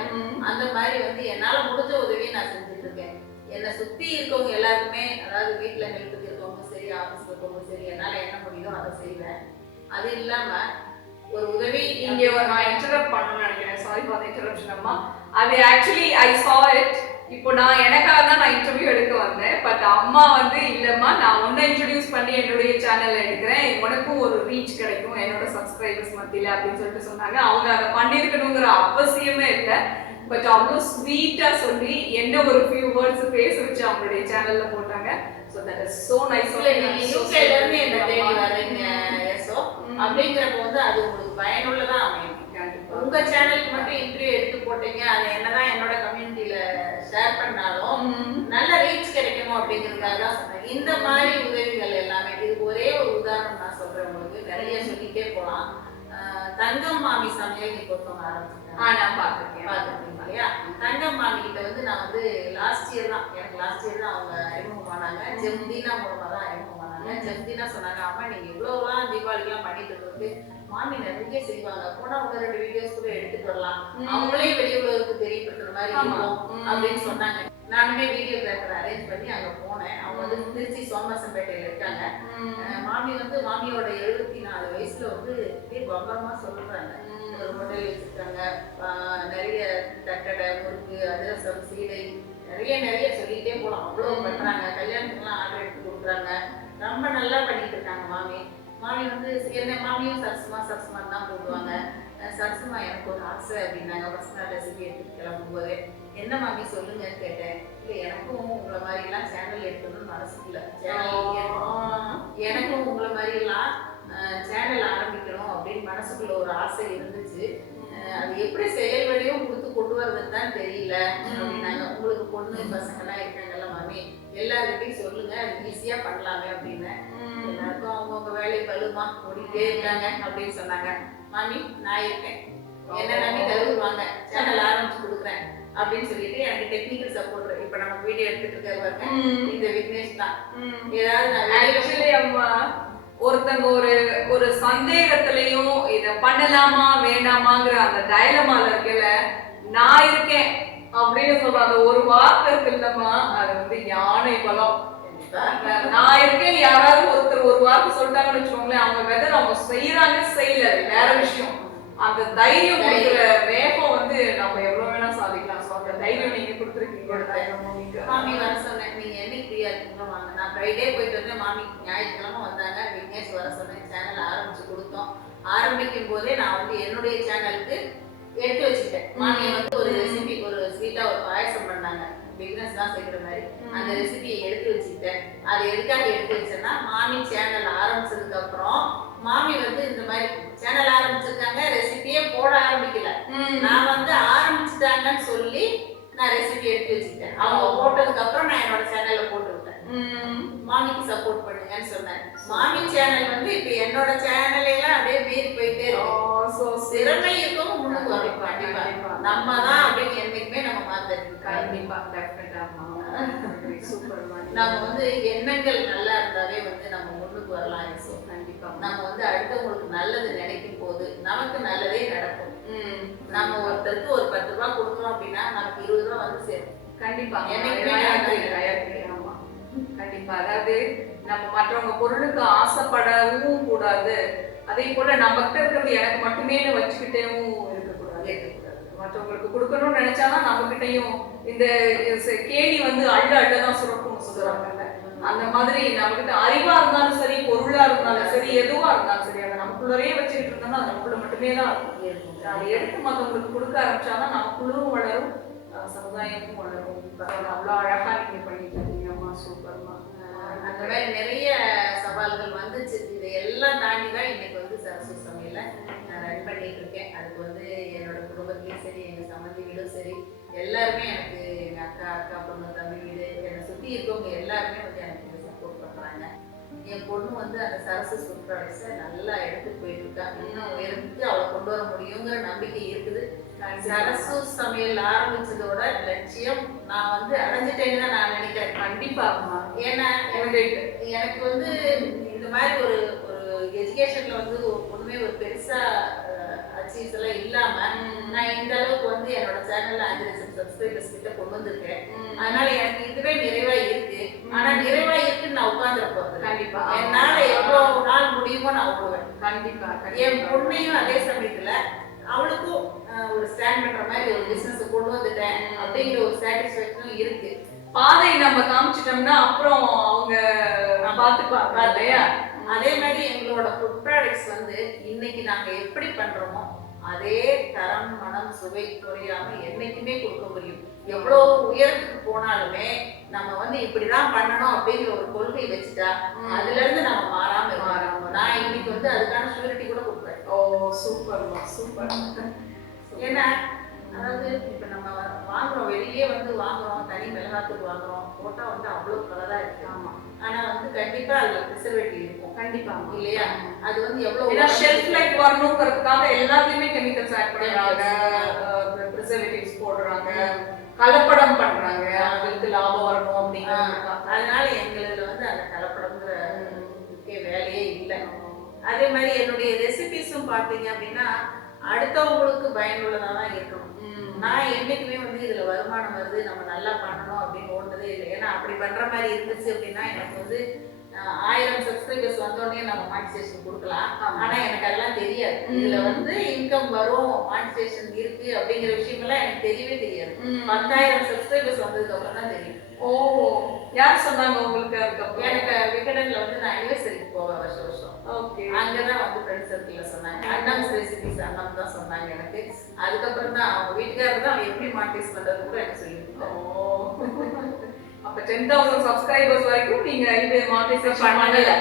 அந்த மாதிரி வந்து என்னால முடிஞ்ச உதவியை நான் செஞ்சுட்டு இருக்கேன். என்னை சுத்தி இருக்கவங்க எல்லாருக்குமே, அதாவது வீட்டுல ஹெல்ப்புக்கு இருக்கவங்க சரி, ஆபீஸ்ல இருக்கவங்க சரி, என்னால என்ன முடியுதோ அதை செய்வேன். அது இல்லாம ஒரு உதவி இங்க நான் இன்டரப்ட் பண்ணணும்னு நினைக்கிறேன். சாரி ஃபார் தி இன்டரப்ஷன் அம்மா. அது ஆக்சுவலி ஐ சா இட். இப்போ நான் எனக்காக தான் நான் இன்டர்வியூ எடுக்க வந்தேன். பட் அம்மா வந்து இல்லம்மா, நான் உன்னை இன்ட்ரடியூஸ் பண்ணி என்னுடைய சேனல்ல எடுக்கிறேன், உனக்கும் ஒரு ரீச் கிடைக்கும் என்னோட சப்ஸ்கிரைபர்ஸ் மத்தியில அப்படின்னு சொல்லிட்டு சொன்னாங்க. அவங்க அதை பண்ணிருக்கணுங்கிற அவசியமே இல்லை. பட் அவ்வளோ ஸ்வீட்டா சொல்லி என்ன ஒரு ஃபியூ வேர்ட்ஸ் பேச வச்சு அவங்களுடைய சேனல்ல போட்டாங்க. So that is so nice. யூகேல இருந்து என்ன தேடி வரீங்க யசோ அப்படிங்கிறப்ப வந்து அது உங்களுக்கு பயனுள்ளதா அமையும். உங்க சேனலுக்கு மட்டும் இன்டர்வியூ எடுத்து போட்டீங்க, அது என்னதான் என்னோட கம்யூனிட்டியில ஷேர் பண்ணாலும் நல்ல ரீச் கிடைக்கணும் அப்படிங்கிறதுக்காக தான் சொன்னேன். இந்த மாதிரி உதவிகள் எல்லாமே, இதுக்கு ஒரே ஒரு உதாரணம் நான் சொல்றேன் உங்களுக்கு, நிறைய சொல்லிட்டே போகலாம். தங்கம் மாமி சமையல் இப்போ ஒருத்தவங்க ஆரம்பிச்சிருக்காங்க. நான் பார்த்துருக்கேன் இல்லையா, தங்கம் மாமி கிட்ட வந்து நான் வந்து லாஸ்ட் இயர் தான் அவங்க அறிமுகமானாங்க. ஜெம்தினா மூலமா தான் அறிமுகமானாங்க. ஜெம்தினா சொன்னாங்க, அம்மா நீங்க இவ்வளவுலாம் தீபாவளிக்கெல்லாம் பண்ணிட்டு இருக்கு, மாமி நிறைய செய்வாங்க, போனா ஒரு 2 வீடியோஸ் கூட எடுத்துட்டு வரலாம், அவங்களே வெளியுலகத்துக்கு தெரியப்படுத்துற மாதிரி இருக்கும் அப்படின்னு சொன்னாங்க. நானுமே வீடியோகிராஃபர் அரேஞ்ச் பண்ணி அங்க போனேன். அவங்க வந்து திருச்சி சோமசம்பேட்டையில இருக்காங்க. மாமி வந்து மாமியோட 74 வயசுல வந்து பம்பரமா சொல்றாங்க. ஒரு ஹோட்டல் வச்சிருக்காங்க, நிறைய தட்டடை, முறுக்கு, அதிரசம், சீடை, நிறைய சொல்லிட்டே போகலாம். அவ்வளோ பண்றாங்க. கல்யாணத்துக்குலாம் ஆர்டர் எடுத்து கொடுக்குறாங்க. ரொம்ப நல்லா பண்ணிட்டு இருக்காங்க மாமி. மாமி வந்து என்ன மாமியும் சரசுமா தான் போடுவாங்க. சரசுமா எனக்கு ஒரு ஆசை அப்படின்னாங்க. ஃபர்ஸ்ட் நாள் ரெசிபி எடுத்துட்டு கிளம்பும்போது, என்ன மாமி சொல்லுங்கன்னு கேட்டேன். இல்லை எனக்கும் உங்களை மாதிரிலாம் சேனல் எடுக்கணும்னு மனசுக்குள்ள, எனக்கும் உங்களை மாதிரிலாம் சேனல் ஆரம்பிக்கணும் அப்படின்னு மனசுக்குள்ள ஒரு ஆசை இருந்துச்சு. அது எப்படி செயல்வழியும் கொடுத்து கொண்டு வரதுன்னு தான் தெரியல அப்படின்னாங்க. உங்களுக்கு பொண்ணு பசங்கெல்லாம் இருக்காங்கல்ல மாமி, எல்லாருக்கிட்டையும் சொல்லுங்க, அது ஈஸியா பண்ணலாமே அப்படின்னு. எல்லாருக்கும் அவங்கவுங்க வேலை பழுமா ஓடிட்டே இருக்காங்க அப்படின்னு சொன்னாங்க. மாமி நான் இருக்கேன், என்ன நம்பி தருவாங்க, சேனல் ஆரம்பிச்சு கொடுக்குறேன் அப்படின்னு சொல்லிட்டு எனக்கு டெக்னிக்கல் சப்போர்ட். இப்ப நம்ம வீடியோ எடுத்துட்டு இருக்காரு இந்த விக்னேஷ் தான். ஏதாவது நான் ஒருத்தங்க ஒரு சந்தேகத்திலையும் இத பண்ணலாமா வேண்டாமாங்கிற அந்த டைலமால இருக்கல, நான் இருக்கேன் அப்படின்னு சொல்ற அந்த ஒரு வார்த்தை இருக்கு இல்லம்மா, அது வந்து யானை பலம். நான் இருக்கேன் யாராவது ஒருத்தர் ஒரு வார்த்தை சொல்லிட்டாங்கன்னு வச்சுக்கோங்களேன், அவங்க வெதர் அவங்க செய்யறாங்க செய்யல வேற விஷயம், அந்த தைரியம் கொடுக்குற வேகம் வந்து நம்ம எவ்வளவு வேணா சாதிக்கலாம். ஸோ அந்த தைரியம் நீங்க கொடுத்துருக்கீங்க. மாமி வர சொன்னேன், நீங்க என்னைக்கு ஃப்ரீயா இருக்கீங்களோ வாங்க. நான் ஃப்ரைடே போயிட்டு வந்தேன், மாமி ஞாயிற்றுக்கிழமை வந்தாங்க. விக்னேஷ் வர சொன்னேன், சேனல் ஆரம்பிச்சு கொடுத்தோம். ஆரம்பிக்கும் போதே நான் வந்து என்னுடைய சேனலுக்கு எடுத்து வச்சுட்டேன். மாமியை வந்து ஒரு ரெசிபி, ஒரு ஸ்வீட்டா ஒரு பாயசம் பண்ணாங்க, பிக்னஸ் தான் செய்யற மாதிரி. அந்த ரெசிபியை எடுத்து வச்சுட்டேன். அது எதுக்காக எடுத்து வச்சேன்னா, மாமி சேனல் ஆரம்பிச்சதுக்கு அப்புறம் மாமி வந்து இந்த மாதிரி சேனல் ஆரம்பிச்சிருக்காங்க, ரெசிபியே போட ஆரம்பிக்கல, நான் வந்து ஆரம்பிச்சுட்டாங்கன்னு சொல்லி நான் ரெசிபி எடுத்து வச்சுட்டேன். அவங்க போட்டதுக்கு அப்புறம் நான் என்னோட சேனல்ல போட்டு விட்டேன். மாமிக்கு சப்போர்ட் பண்ணுங்கன்னு சொன்னேன். மாமி சேனல் வந்து இப்ப என்னோட சேனல் எல்லாம் அப்படியே மீறி போயிட்டே இருக்கு. திறமை இருக்கவங்க முன்னுக்கு வரணும். கண்டிப்பா நம்ம தான் அப்படின்னு என்னைக்குமே நம்ம மாத்தணும். கண்டிப்பா டெஃபினட்டா சூப்பர். நம்ம வந்து எண்ணங்கள் நல்லா இருந்தாவே வந்து நம்ம முன்னுக்கு வரலாம். கண்டிப்பா நம்ம வந்து அடுத்தவங்களுக்கு நல்லது நினைக்கும் போது நமக்கு நல்லதே நடக்கும். நம்ம ஒருத்தருக்கு ஒரு 10 ரூபாய் கொடுக்குறோம் அப்படின்னா நமக்கு 20 ரூபாய் வந்து சேரும். கண்டிப்பா என்னைக்குமே. ஆமா கண்டிப்பா. அதாவது நம்ம மற்றவங்க பொருளுக்கு ஆசைப்படவும் கூடாது, அதே போல நம்ம கிட்ட இருக்கிறது எனக்கு மட்டுமே வச்சுக்கிட்டேவும் இருக்கக்கூடாது. மற்றவங்களுக்கு கொடுக்கணும்னு நினைச்சாதான் நம்ம கிட்டையும் இந்த கேணி வந்து அள்ளதான் சுரக்கும் சொல்றாங்கல்ல, அந்த மாதிரி நம்ம கிட்ட அறிவா இருந்தாலும் சரி, பொருளா இருந்தாலும் சரி, எதுவா இருந்தாலும் சரி, அதை நமக்குள்ளே வச்சுக்கிட்டு இருந்தோம்னா அது நமக்குள்ள மட்டுமே தான் இருக்கும். அதை எடுத்து மற்றவங்களுக்கு கொடுக்க ஆரம்பிச்சாதான் நமக்குள்ளும் வளரும், சமுதாயமும் வளரும். அவ்வளோ அழகா நீங்க பண்ணிட்டு இருக்கீங்கம்மா. சூப்பர்மா. அந்த மாதிரி நிறைய சவால்கள் வந்துச்சு. இதை எல்லாம் தாண்டி தான் இன்னைக்கு வந்து சரசு சமையலை நான் ரன் பண்ணிட்டு இருக்கேன். அதுக்கு வந்து என்னோட குடும்பத்திலையும் சரி, எங்க சம்மந்தி வீடும் சரி, எல்லாருமே எனக்கு, எங்க அக்கா பொண்ணு, தம்பி வீடு, என்னை சுற்றி இருக்கவங்க எல்லாருமே வந்து எனக்கு சப்போர்ட் பண்றாங்க. என் பொண்ணு வந்து அந்த சரசு ஃபுட் ப்ராடக்ட்ஸை நல்லா எடுத்துட்டு போயிட்டு இருக்கா. இன்னும் உயர்ந்து அவளை கொண்டு வர முடியுங்கிற நம்பிக்கை இருக்குது. சரசு சமையல் ஆரம்பிச்சதோட லட்சியம் நான் வந்து அடைஞ்சிட்டேன்னு தான் நான் நினைக்கிறேன். கண்டிப்பா. ஏன்னா எனக்கு வந்து இந்த மாதிரி ஒரு எஜுகேஷன்ல வந்து ஒண்ணுமே ஒரு பெருசா அச்சீவ்ஸ் எல்லாம் இல்லாம நான் இந்த அளவுக்கு வந்து என்னோட சேனல்ல 5 லட்சம் சப்ஸ்கிரைபர்ஸ் கிட்ட கொண்டு வந்திருக்கேன். அதனால எனக்கு இதுவே நிறைவா இருக்கு. ஆனா நிறைவா இருக்குன்னு நான் உட்கார்ந்துட போறது. கண்டிப்பா என்னால எவ்வளவு நாள் முடியுமோ நான் விடுவேன். கண்டிப்பா. என் பொண்ணையும் அதே சமயத்துல அவளுக்கும் ஒரு ஸ்டாண்ட் பண்ற மாதிரி ஒரு பிசினஸ் கொண்டு வந்துட்டேன் அப்படிங்கிற ஒரு சாட்டிஸ்ஃபேக்ஷனும் இருக்கு. பாதை நம்ம காமிச்சிட்டோம்னா அப்புறம் அவங்க பார்த்துப்பாங்க இல்லையா? அதே மாதிரி எங்களோட ஃபுட் ப்ராடக்ட்ஸ் வந்து இன்னைக்கு நாங்க எப்படி பண்றோமோ அதே தரம், மனம், சுவை குறையாம என்னைக்குமே கொடுக்க முடியும். எவ்வளவு உயரத்துக்கு போனாலுமே நம்ம வந்து இப்படிதான் பண்ணணும் அப்படிங்கிற ஒரு கொள்கை வச்சுட்டா அதுல இருந்து நம்ம மாறாம இருக்கோம். நான் இன்னைக்கு வந்து அதுக்கான ஷூரிட்டி கூட கொடுப்பேன். ஓ சூப்பர் சூப்பர். ஏன்னா அதாவது இப்ப நம்ம வாங்குறோம், வெளியே வந்து வாங்குறோம், தனி மிளகாத்தூள் வாங்குறோம், போட்டா வந்து அவ்வளவு கலரா இருக்கு. ஆமா. ஆனா வந்து கண்டிப்பா அதுல ப்ரிசர்வேட்டிவ் இருக்கும். கண்டிப்பா இல்லையா? அது வந்து எவ்வளவு ஷெல்ஃப் லைஃப் வரணுங்கிறதுக்காக எல்லாத்தையுமே கெமிக்கல்ஸ் ஆட் பண்றாங்க, ப்ரிசர்வேட்டிவ்ஸ் போடுறாங்க, கலப்படம் பண்றாங்க, அவங்களுக்கு லாபம் வரணும் அப்படிங்கிறதுக்காக. அதனால எங்களுக்கு வந்து அந்த கலப்படம்ங்கிற வேலையே இல்லை. அதே மாதிரி என்னுடைய ரெசிபிஸும் பார்த்தீங்க அப்படின்னா அடுத்தவங்களுக்கு பயனுள்ளதாக தான் இருக்கணும். நான் என்னைக்குமே வந்து இதுல வருமானம் வருது, நம்ம நல்லா பண்ணணும் அப்படின்னு ஓடுனதே இல்லை. ஏன்னா அப்படி பண்ற மாதிரி இருந்துச்சு அப்படின்னா எனக்கு வந்து 1000 சப்ஸ்கிரைபர்ஸ் வந்தோடனே நம்ம மானிட்டைசேஷன் கொடுக்கலாம். ஆனா எனக்கு அதெல்லாம் தெரியாது. இதுல வந்து இன்கம் வரும், மானிட்டைசேஷன் இருக்கு அப்படிங்கிற விஷயமெல்லாம் எனக்கு தெரியவே தெரியாது. 10,000 சப்ஸ்கிரைபர்ஸ் வந்ததுக்கு அப்புறம் தான் தெரியும். ஓ, யார் சொன்னாங்க உங்களுக்கு? அதுக்கப்புறம் எனக்கு விகடன்ல வந்து நான் அனிவர்சரிக்கு போவேன் வருஷம் வருஷம். ஓகே. அங்கதான் வந்து ஃப்ரெண்ட்ஸ் சர்க்கிள்ல சொன்னாங்க. அண்ணாஸ் ரெசிபிஸ் அண்ணாம் தான் சொன்னாங்க எனக்கு. அதுக்கப்புறம் தான் அவங்க வீட்டுக்காரர் தான் எப்படி மானிட்டைஸ் பண்றது கூட எனக்கு சொல்லியிருக்காங்க. ஓ, அப்ப 10,000 சப்ஸ்கிரைபர்ஸ் வரைக்கும் நீங்க இது மானிட்டைசேஷன் பண்ணவே இல்லை.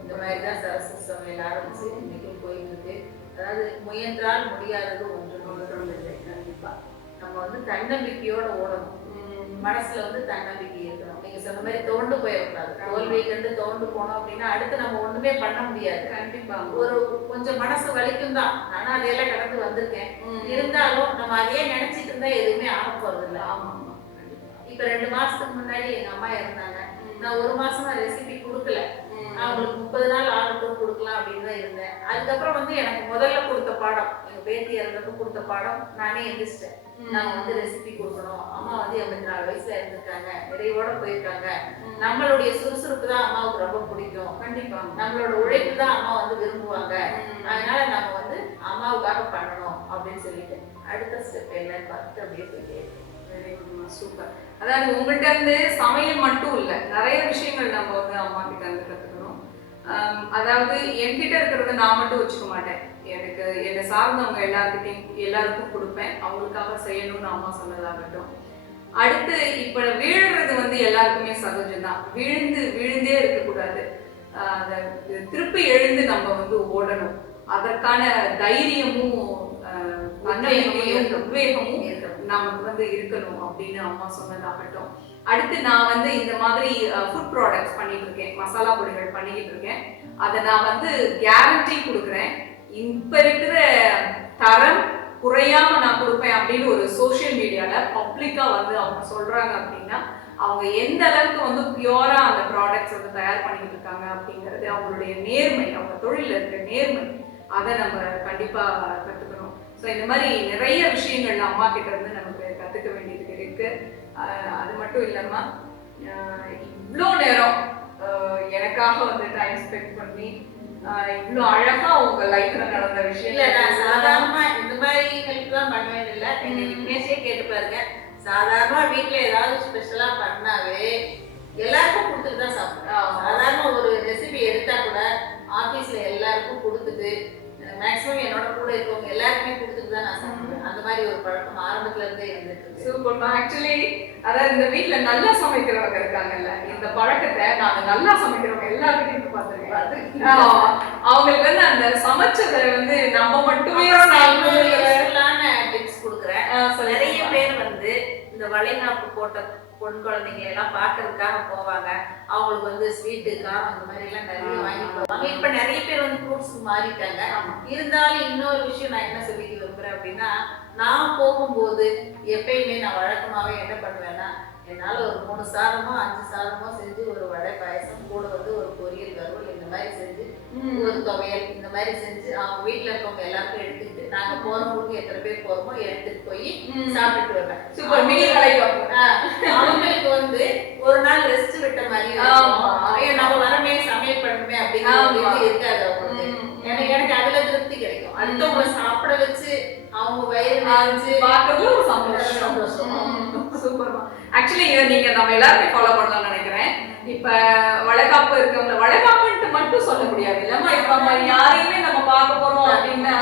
இந்த மாதிரி தான் சரசு சமையல் ஆரம்பிச்சு இன்னைக்கும் போயிருக்கு. அதாவது முயன்றால் முடியாதது ஒன்று இல்லை. கண்டிப்பா நம்ம வந்து தன்னம்பிக்கையோட ஓடணும். மனசுல வந்து தன்னம்பிக்கை இருக்கணும். நீங்க சொன்ன மாதிரி தோண்டு போயிடக்கூடாது. தோல்வியை கண்டு தோண்டு போனோம் அப்படின்னா அடுத்து நம்ம ஒண்ணுமே பண்ண முடியாது. கண்டிப்பா ஒரு கொஞ்சம் மனசு வலிக்கும் தான். ஆனா அதையெல்லாம் கடந்து வந்திருக்கேன். இருந்தாலும் நம்ம அதையே நினைச்சிட்டு இருந்தா எதுவுமே ஆக போறது இல்லை. ஆமா. இப்ப 2 மாசத்துக்கு முன்னாடி எங்க அம்மா இருந்தாங்க. நான் 1 மாசமா ரெசிபி கொடுக்கல. அவங்களுக்கு 30 நாள் ஆகட்டும் கொடுக்கலாம் அப்படின்னு தான் இருந்தேன். அதுக்கப்புறம் வந்து எனக்கு முதல்ல கொடுத்த பாடம், எங்க பேத்தி இறந்தப்ப கொடுத்த பாடம் நானே எந்திரிச்சிட்டேன். நான் வந்து ரெசிபி கொடுக்கணும். அம்மா வந்து 84 வயசுல இருந்திருக்காங்க, நிறைவோட போயிருக்காங்க. நம்மளுடைய சுறுசுறுப்பு தான் அம்மாவுக்கு ரொம்ப பிடிக்கும். கண்டிப்பா நம்மளோட உழைப்பு தான் அம்மா வந்து விரும்புவாங்க. அதனால நம்ம வந்து அம்மாவுக்காக பண்ணணும் அப்படின்னு சொல்லிட்டு அடுத்த ஸ்டெப் என்னன்னு பார்த்துட்டு அப்படியே போயிட்டே. சூப்பர். அதாவது உங்கள்கிட்ட இருந்து சமையல் மட்டும் இல்லை, நிறைய விஷயங்கள் நம்ம வந்து அம்மா கிட்ட இருந்து கற்றுக்கணும். அதாவது என்கிட்ட இருக்கிறத நான் மட்டும் வச்சுக்க மாட்டேன். எனக்கு என்னை சார்ந்தவங்க எல்லாருக்கும் கொடுப்பேன். அவங்களுக்காக செய்யணும்னு அம்மா சொன்னதாகட்டும். அடுத்து இப்போ வீழ்றது வந்து எல்லாருக்குமே சகஜம்தான். விழுந்தே இருக்கக்கூடாது. அதை திருப்பி எழுந்து நம்ம வந்து ஓடணும். அதற்கான தைரியமும் தன்னம்பிக்கையும் உத்வேகமும் நமக்கு வந்து இருக்கணும் அப்படின்னு அம்மா சொன்னதாகட்டும். அடுத்து நான் வந்து இந்த மாதிரி ஃபுட் ப்ராடக்ட்ஸ் பண்ணிட்டு இருக்கேன், மசாலா பொடிகள் பண்ணிக்கிட்டு இருக்கேன். அதை நான் வந்து கேரண்டி கொடுக்குறேன், இப்ப இருக்கிற தரம் குறையாம நான் கொடுப்பேன் அப்படின்னு ஒரு சோசியல் மீடியால பப்ளிக்கா வந்து அவங்க சொல்றாங்க அப்படின்னா அவங்க எந்த அளவுக்கு வந்து பியூரா அந்த ப்ராடக்ட்ஸ் வந்து தயார் பண்ணிட்டு இருக்காங்க அப்படிங்கிறது அவங்களுடைய நேர்மை, அவங்க தொழில இருக்க நேர்மை, அதை நம்ம கண்டிப்பா கத்துக்கணும். ஸோ இந்த மாதிரி நிறைய விஷயங்கள் அம்மா கிட்ட இருந்து நமக்கு கத்துக்க வேண்டியது இருக்கு. அது மட்டும் இல்லாம இவ்வளோ நேரம் எனக்காக வந்து டைம் ஸ்பெண்ட் பண்ணி இவ்வளோ அழகா உங்க லைஃப்ல நடந்த விஷயம். இல்ல நான் சாதாரணமா இந்த மாதிரி ஹெல்ப்லாம் பண்ணவே இல்லை. எங்க விக்னேஷே கேட்டு பாருங்க, சாதாரணமா வீட்டுல ஏதாவது ஸ்பெஷலா பண்ணாவே எல்லாருக்கும் கொடுத்துட்டு தான் சாப்பிடுறேன். சாதாரண ஒரு ரெசிபி எடுத்தா கூட ஆபீஸ்ல எல்லாருக்கும் கொடுத்துட்டு மேக்ஸிமம் என்னோட கூட இருக்கவங்க எல்லாருக்குமே கொடுத்துட்டு தான் நான் சாப்பிடுவேன். அந்த மாதிரி ஒரு பழக்கம் ஆரம்பத்துல இருந்தே இருந்துட்டு. சூப்பர். ஆக்சுவலி அதாவது இந்த வீட்டுல நல்லா சமைக்கிறவங்க இருக்காங்கல்ல, இந்த பழக்கத்தை நாங்க நல்லா சமைக்கிறவங்க எல்லாருக்கிட்டையும் பார்த்துருக்கேன். அவங்களுக்கு வந்து அந்த சமைச்சதை வந்து நம்ம மட்டுமே டிப்ஸ் கொடுக்குறேன். நிறைய பேர் வந்து இந்த வளைகாப்பு போட்ட பொன் குழந்தைங்க எல்லாம் பாக்குறதுக்காக போவாங்க. அவங்களுக்கு வந்து ஸ்வீட்டு காரம் அந்த மாதிரி எல்லாம் நிறைய வாங்கி போவாங்க. இப்ப நிறைய பேர் வந்து ஃப்ரூட்ஸ்க்கு மாறிட்டாங்க. இருந்தாலும் இன்னொரு விஷயம் நான் என்ன சொல்லிக்க விரும்புறேன் அப்படின்னா, நான் போகும்போது எப்பயுமே நான் வழக்கமாவே என்ன பண்ணுவேன்னா, என்னால ஒரு 3 சாதமோ 5 சாதமோ செஞ்சு ஒரு வடை பாயசம் கூட வந்து ஒரு பொரியல் வறுவல் இந்த மாதிரி செஞ்சு ஒரு துவையல் இந்த மாதிரி செஞ்சு அவங்க வீட்டுல இருக்கவங்க எல்லாருக்கும் எடுத்துக்கிட்டு நாங்க போறவங்களுக்கு எத்தனை பேர் போறோமோ எடுத்துட்டு போய் சாப்பிட்டுட்டு வருவேன். அவங்களுக்கு வந்து ஒரு நாள் ரெஸ்ட் விட்ட மாதிரி நம்ம வரமே சமையல் பண்ணுமே அப்படிங்கிறது இருக்காது அவங்களுக்கு. எனக்கு அதுல திருப்தி கிடைக்கும். அடுத்தவங்களை சாப்பிட வச்சு அவங்க வயிறு நிறைஞ்சு பார்க்கறது ஒரு சந்தோஷம். சூப்பர். ஆக்சுவலி இதை நீங்க நம்ம எல்லாருமே ஃபாலோ பண்ணலாம்னு நினைக்கிறேன். இப்ப வளைகாப்பு இருக்கவங்க வளைகாப்புன்ட்டு மட்டும் சொல்ல முடியாது இல்லம்மா. இப்ப நம்ம யாரையுமே நம்ம பார்க்க போறோம் அப்படின்னா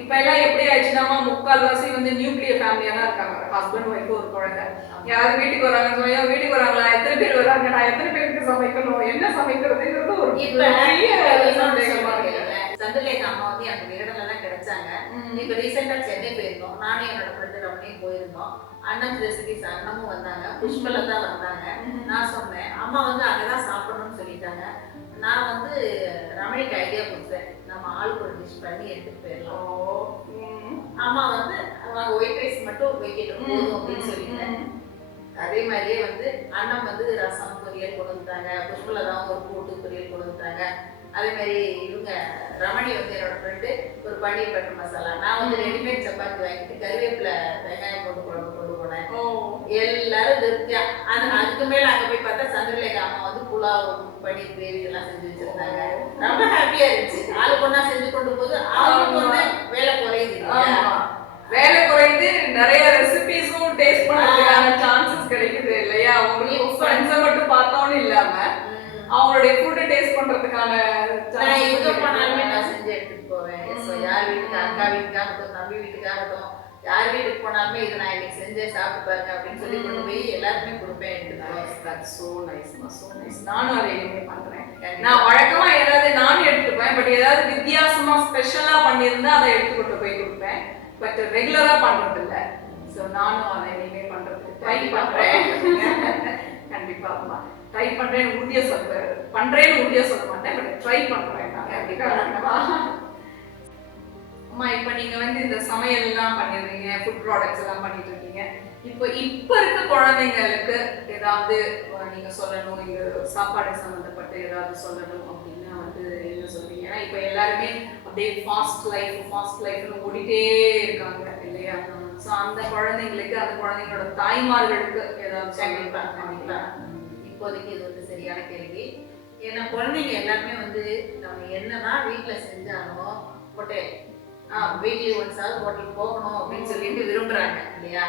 இப்ப எல்லாம் எப்படி ஆயிடுச்சுன்னா முக்கால்வாசி வந்து நியூக்ளியர் ஃபேமிலியா தான் இருக்காங்க. ஹஸ்பண்ட் ஒய்ஃப் ஒரு குழந்தை. யாரும் வீட்டுக்கு வராங்கன்னு சொல்லி வீட்டுக்கு வராங்களா, எத்தனை பேர் வராங்க, நான் எத்தனை பேருக்கு சமைக்கணும், என்ன சமைக்கிறதுங்கிறது ஒரு சந்திரலேகா அம்மா வந்து எனக்கு விகடன்ல தான் கிடைச்சாங்க. இப்ப ரீசெண்டா சென்னை போயிருந்தோம். நானும் என்னோட ஃப்ரெண்டு ரமணியும் போயிருந்தோம். அண்ணன் ரெசிபிஸ் அண்ணமும் வந்தாங்க, புஷ்பலதா வந்தாங்க. நான் சொன்னேன் அம்மா வந்து அங்கதான் சாப்பிடணும்னு சொல்லிட்டாங்க. நான் வந்து ரமணிக்கு ஐடியா கொடுத்தேன், நம்ம ஆளுக்கு ஒரு டிஷ் பண்ணி எடுத்துட்டு போயிடலாம். அம்மா வந்து அவங்க ஒயிட் ரைஸ் மட்டும் வைக்கட்டும் போதும் அப்படின்னு சொல்லிட்டேன். அதே மாதிரியே வந்து அண்ணன் வந்து ரசம் பொரியல் கொண்டு வந்துட்டாங்க, புஷ்பலதாவும் ஒரு கூட்டு பொரியல் கொண்டு வந்துட்டாங்க. அதே மாதிரி இவங்க ரமணி வந்து என்னோட ஃப்ரெண்டு ஒரு பன்னீர் பட்டர் மசாலா, நான் வந்து ரெடிமேட் சப்பாத்தி வாங்கிட்டு கருவேப்பிலை வெங்காயம் போட்டு குழம்பு கொண்டு போனேன். எல்லாரும் திருப்தியா. அதுக்கு மேல அங்க போய் பார்த்தா சந்திரலேகா அம்மா வந்து புலாவ் பன்னீர் கிரேவி எல்லாம் செஞ்சு வச்சிருந்தாங்க. ரொம்ப ஹாப்பியா இருந்துச்சு. ஆளு பொண்ணா செஞ்சு கொண்டு போது அவங்களுக்கு வந்து வேலை குறையுது. வேலை குறைந்து நிறைய ரெசிபிஸும் டேஸ்ட் பண்றதுக்கான சான்சஸ் கிடைக்குது இல்லையா. உங்களுக்கு ஃப்ரெண்ட்ஸை மட்டும் பார்த்தோன்னு இல்லாம அவங்களுடைய ஃபுட்டை டேஸ்ட் பண்றதுக்கான நான் எங்க போனாலுமே நான் செஞ்சு எடுத்துட்டு போவேன். யார் வீட்டுக்கு, அக்கா வீட்டுக்காகட்டும் தம்பி வீட்டுக்காகட்டும் யார் வீட்டுக்கு போனாலுமே இதை நான் இன்னைக்கு செஞ்சேன் சாப்பிட்டு பாருங்க அப்படின்னு சொல்லி கொண்டு போய் எல்லாருமே கொடுப்பேன். நானும் அதை இனிமே பண்றேன். நான் வழக்கமா ஏதாவது நானும் எடுத்துப்பேன், பட் ஏதாவது வித்தியாசமா ஸ்பெஷலா பண்ணியிருந்தா அதை எடுத்து கொண்டு போய் கொடுப்பேன். பட் ரெகுலரா பண்றது இல்ல. ஸோ நானும் அதை இனிமே பண்றதுக்கு ட்ரை பண்றேன். கண்டிப்பா ட்ரை பண்றேன்னு உறுதியா சொல்ல மாட்டேன், பட் ட்ரை பண்றேன். அம்மா இப்ப நீங்க வந்து இந்த சமையல் எல்லாம் பண்ணிடுறீங்க, ஃபுட் ப்ராடக்ட்ஸ் எல்லாம் பண்ணிட்டு இருக்கீங்க. இப்ப இருக்க குழந்தைங்களுக்கு ஏதாவது நீங்க சொல்லணும், இங்க சாப்பாடு சம்பந்தப்பட்டு ஏதாவது சொல்லணும் அப்படின்னா வந்து என்ன சொல்றீங்க? ஏன்னா இப்ப எல்லாருமே அப்படியே ஃபாஸ்ட் லைஃப்னு ஓடிட்டே இருக்காங்க இல்லையா. ஸோ அந்த குழந்தைங்களுக்கு, அந்த குழந்தைங்களோட தாய்மார்களுக்கு ஏதாவது கண்டிப்பா இப்போதைக்கு இது வந்து சரியான கேள்வி. ஏன்னா குழந்தைங்க எல்லாருமே வந்து நம்ம என்னதான் வீட்டுல செஞ்சாலும் ஹோட்டல் வீக்லி ஒன்ஸாவது ஹோட்டலுக்கு போகணும் அப்படின்னு சொல்லிட்டு விரும்புறாங்க இல்லையா.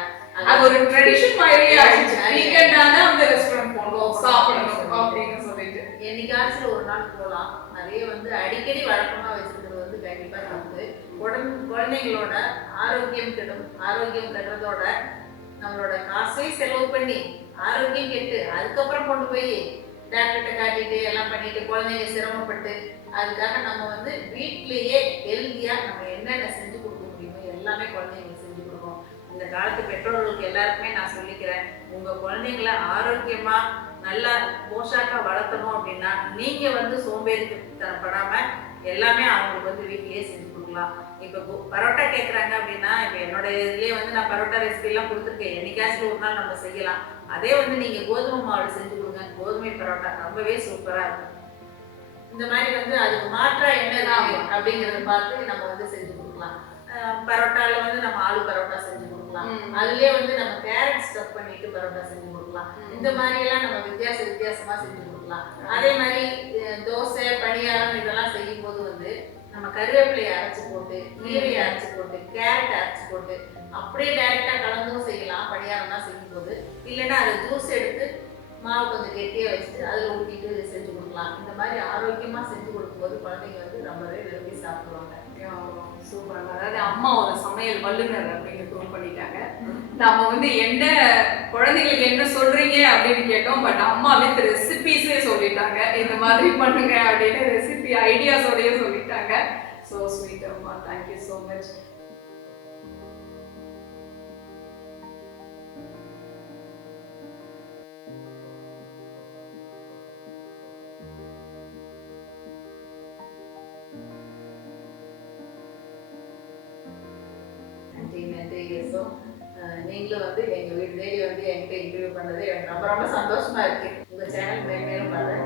அது ஒரு ட்ரெடிஷன் மாதிரியே ஆயிடுச்சு. வீக்கெண்டானா அந்த ரெஸ்டாரண்ட் போகணும் சாப்பிடணும் அப்படின்னு சொல்லிட்டு என்னைக்காச்சும் ஒரு நாள் போகலாம். அதே வந்து அடிக்கடி வழக்கமா வச்சிருக்கிறது வந்து கண்டிப்பா தப்பு. குழந்தைங்களோட ஆரோக்கியம் கெடும். ஆரோக்கியம் கெடுறதோட நம்மளோட காசை செலவு பண்ணி ஆரோக்கியம் கெட்டு அதுக்கப்புறம் கொண்டு போய் டாக்டர்கிட்ட காட்டிட்டு எல்லாம் பண்ணிட்டு குழந்தைங்க சிரமப்பட்டு அதுக்காக நம்ம வந்து வீட்லயே ஹெல்த்தியா நம்ம என்னென்ன செஞ்சு கொடுக்க முடியுமோ எல்லாமே குழந்தைங்களுக்கு காலத்து பெற்றோர்களுக்கு எல்லாருக்குமே நான் சொல்லிக்கிறேன், உங்க குழந்தைங்கள ஆரோக்கியமா நல்லா போஷாக்கா வளர்த்தணும் அப்படின்னா நீங்க வந்து சோம்பேறித்தனப்படாம எல்லாமே அவங்களுக்கு வந்து வீட்லயே செஞ்சு கொடுக்கலாம். இப்போ பரோட்டா கேட்குறாங்க அப்படின்னா, இப்போ என்னோட இதுலயே வந்து நான் பரோட்டா ரெசிபி எல்லாம் கொடுத்துருக்கேன். என்னைக்காச்சும் ஒரு நாள் நம்ம செய்யலாம். அதே வந்து நீங்க கோதுமை மாவுல செஞ்சு கொடுங்க, கோதுமை பரோட்டா ரொம்பவே சூப்பரா இருக்கும். இந்த மாதிரி வந்து அதுக்கு மாற்றா என்ன இருக்கு அப்படிங்கறத பார்த்து நம்ம வந்து செஞ்சு கொடுக்கலாம். பரோட்டால வந்து நம்ம ஆலு பரோட்டா செஞ்சு கொடுக்கலாம். அதுலயே வந்து நம்ம கேரட் ஸ்டஃப் பண்ணிட்டு பரோட்டா செஞ்சு கொடுக்கலாம். இந்த மாதிரி எல்லாம் நம்ம வித்தியாசமா செஞ்சு கொடுக்கலாம். அதே மாதிரி தோசை பணியாரம் இதெல்லாம் செய்யும் போது வந்து நம்ம கருவேப்பிலையை அரைச்சு போட்டு, கீரையை அரைச்சு போட்டு, கேரட் அரைச்சு போட்டு அப்படியே டைரக்டா கலந்தும் செய்யலாம் பணியாரம்னா செய்யும் போது. இல்லைன்னா அதை ஜூஸ் எடுத்து மாவு கொஞ்சம் கெட்டியாக வச்சுட்டு அதில் ஊற்றிட்டு செஞ்சு கொடுக்கலாம். இந்த மாதிரி ஆரோக்கியமாக செஞ்சு கொடுக்கும்போது குழந்தைங்க வந்து ரொம்பவே விரும்பி சாப்பிடுவாங்க. சூப்பராங்க. அதாவது அம்மா ஒரு சமையல் வல்லுநர் அப்படின்னு ப்ரூவ் பண்ணிட்டாங்க. நம்ம வந்து என்ன குழந்தைங்களுக்கு என்ன சொல்றீங்க அப்படின்னு கேட்டோம், பட் அம்மா வித் ரெசிபிஸே சொல்லிட்டாங்க. இந்த மாதிரி பண்ணுங்க அப்படின்னு ரெசிபி ஐடியாஸோடய சொல்லிட்டாங்க. ஸோ ஸ்வீட் அம்மா, தேங்க்யூ ஸோ மச். ஸோ நீங்களும் வந்து எங்கள் வீடு தேடி வந்து என்கிட்ட இன்டர்வியூ பண்ணது எனக்கு ரொம்ப ரொம்ப சந்தோஷமா இருக்கு. உங்கள் சேனல் மேலும் மேலும் வளர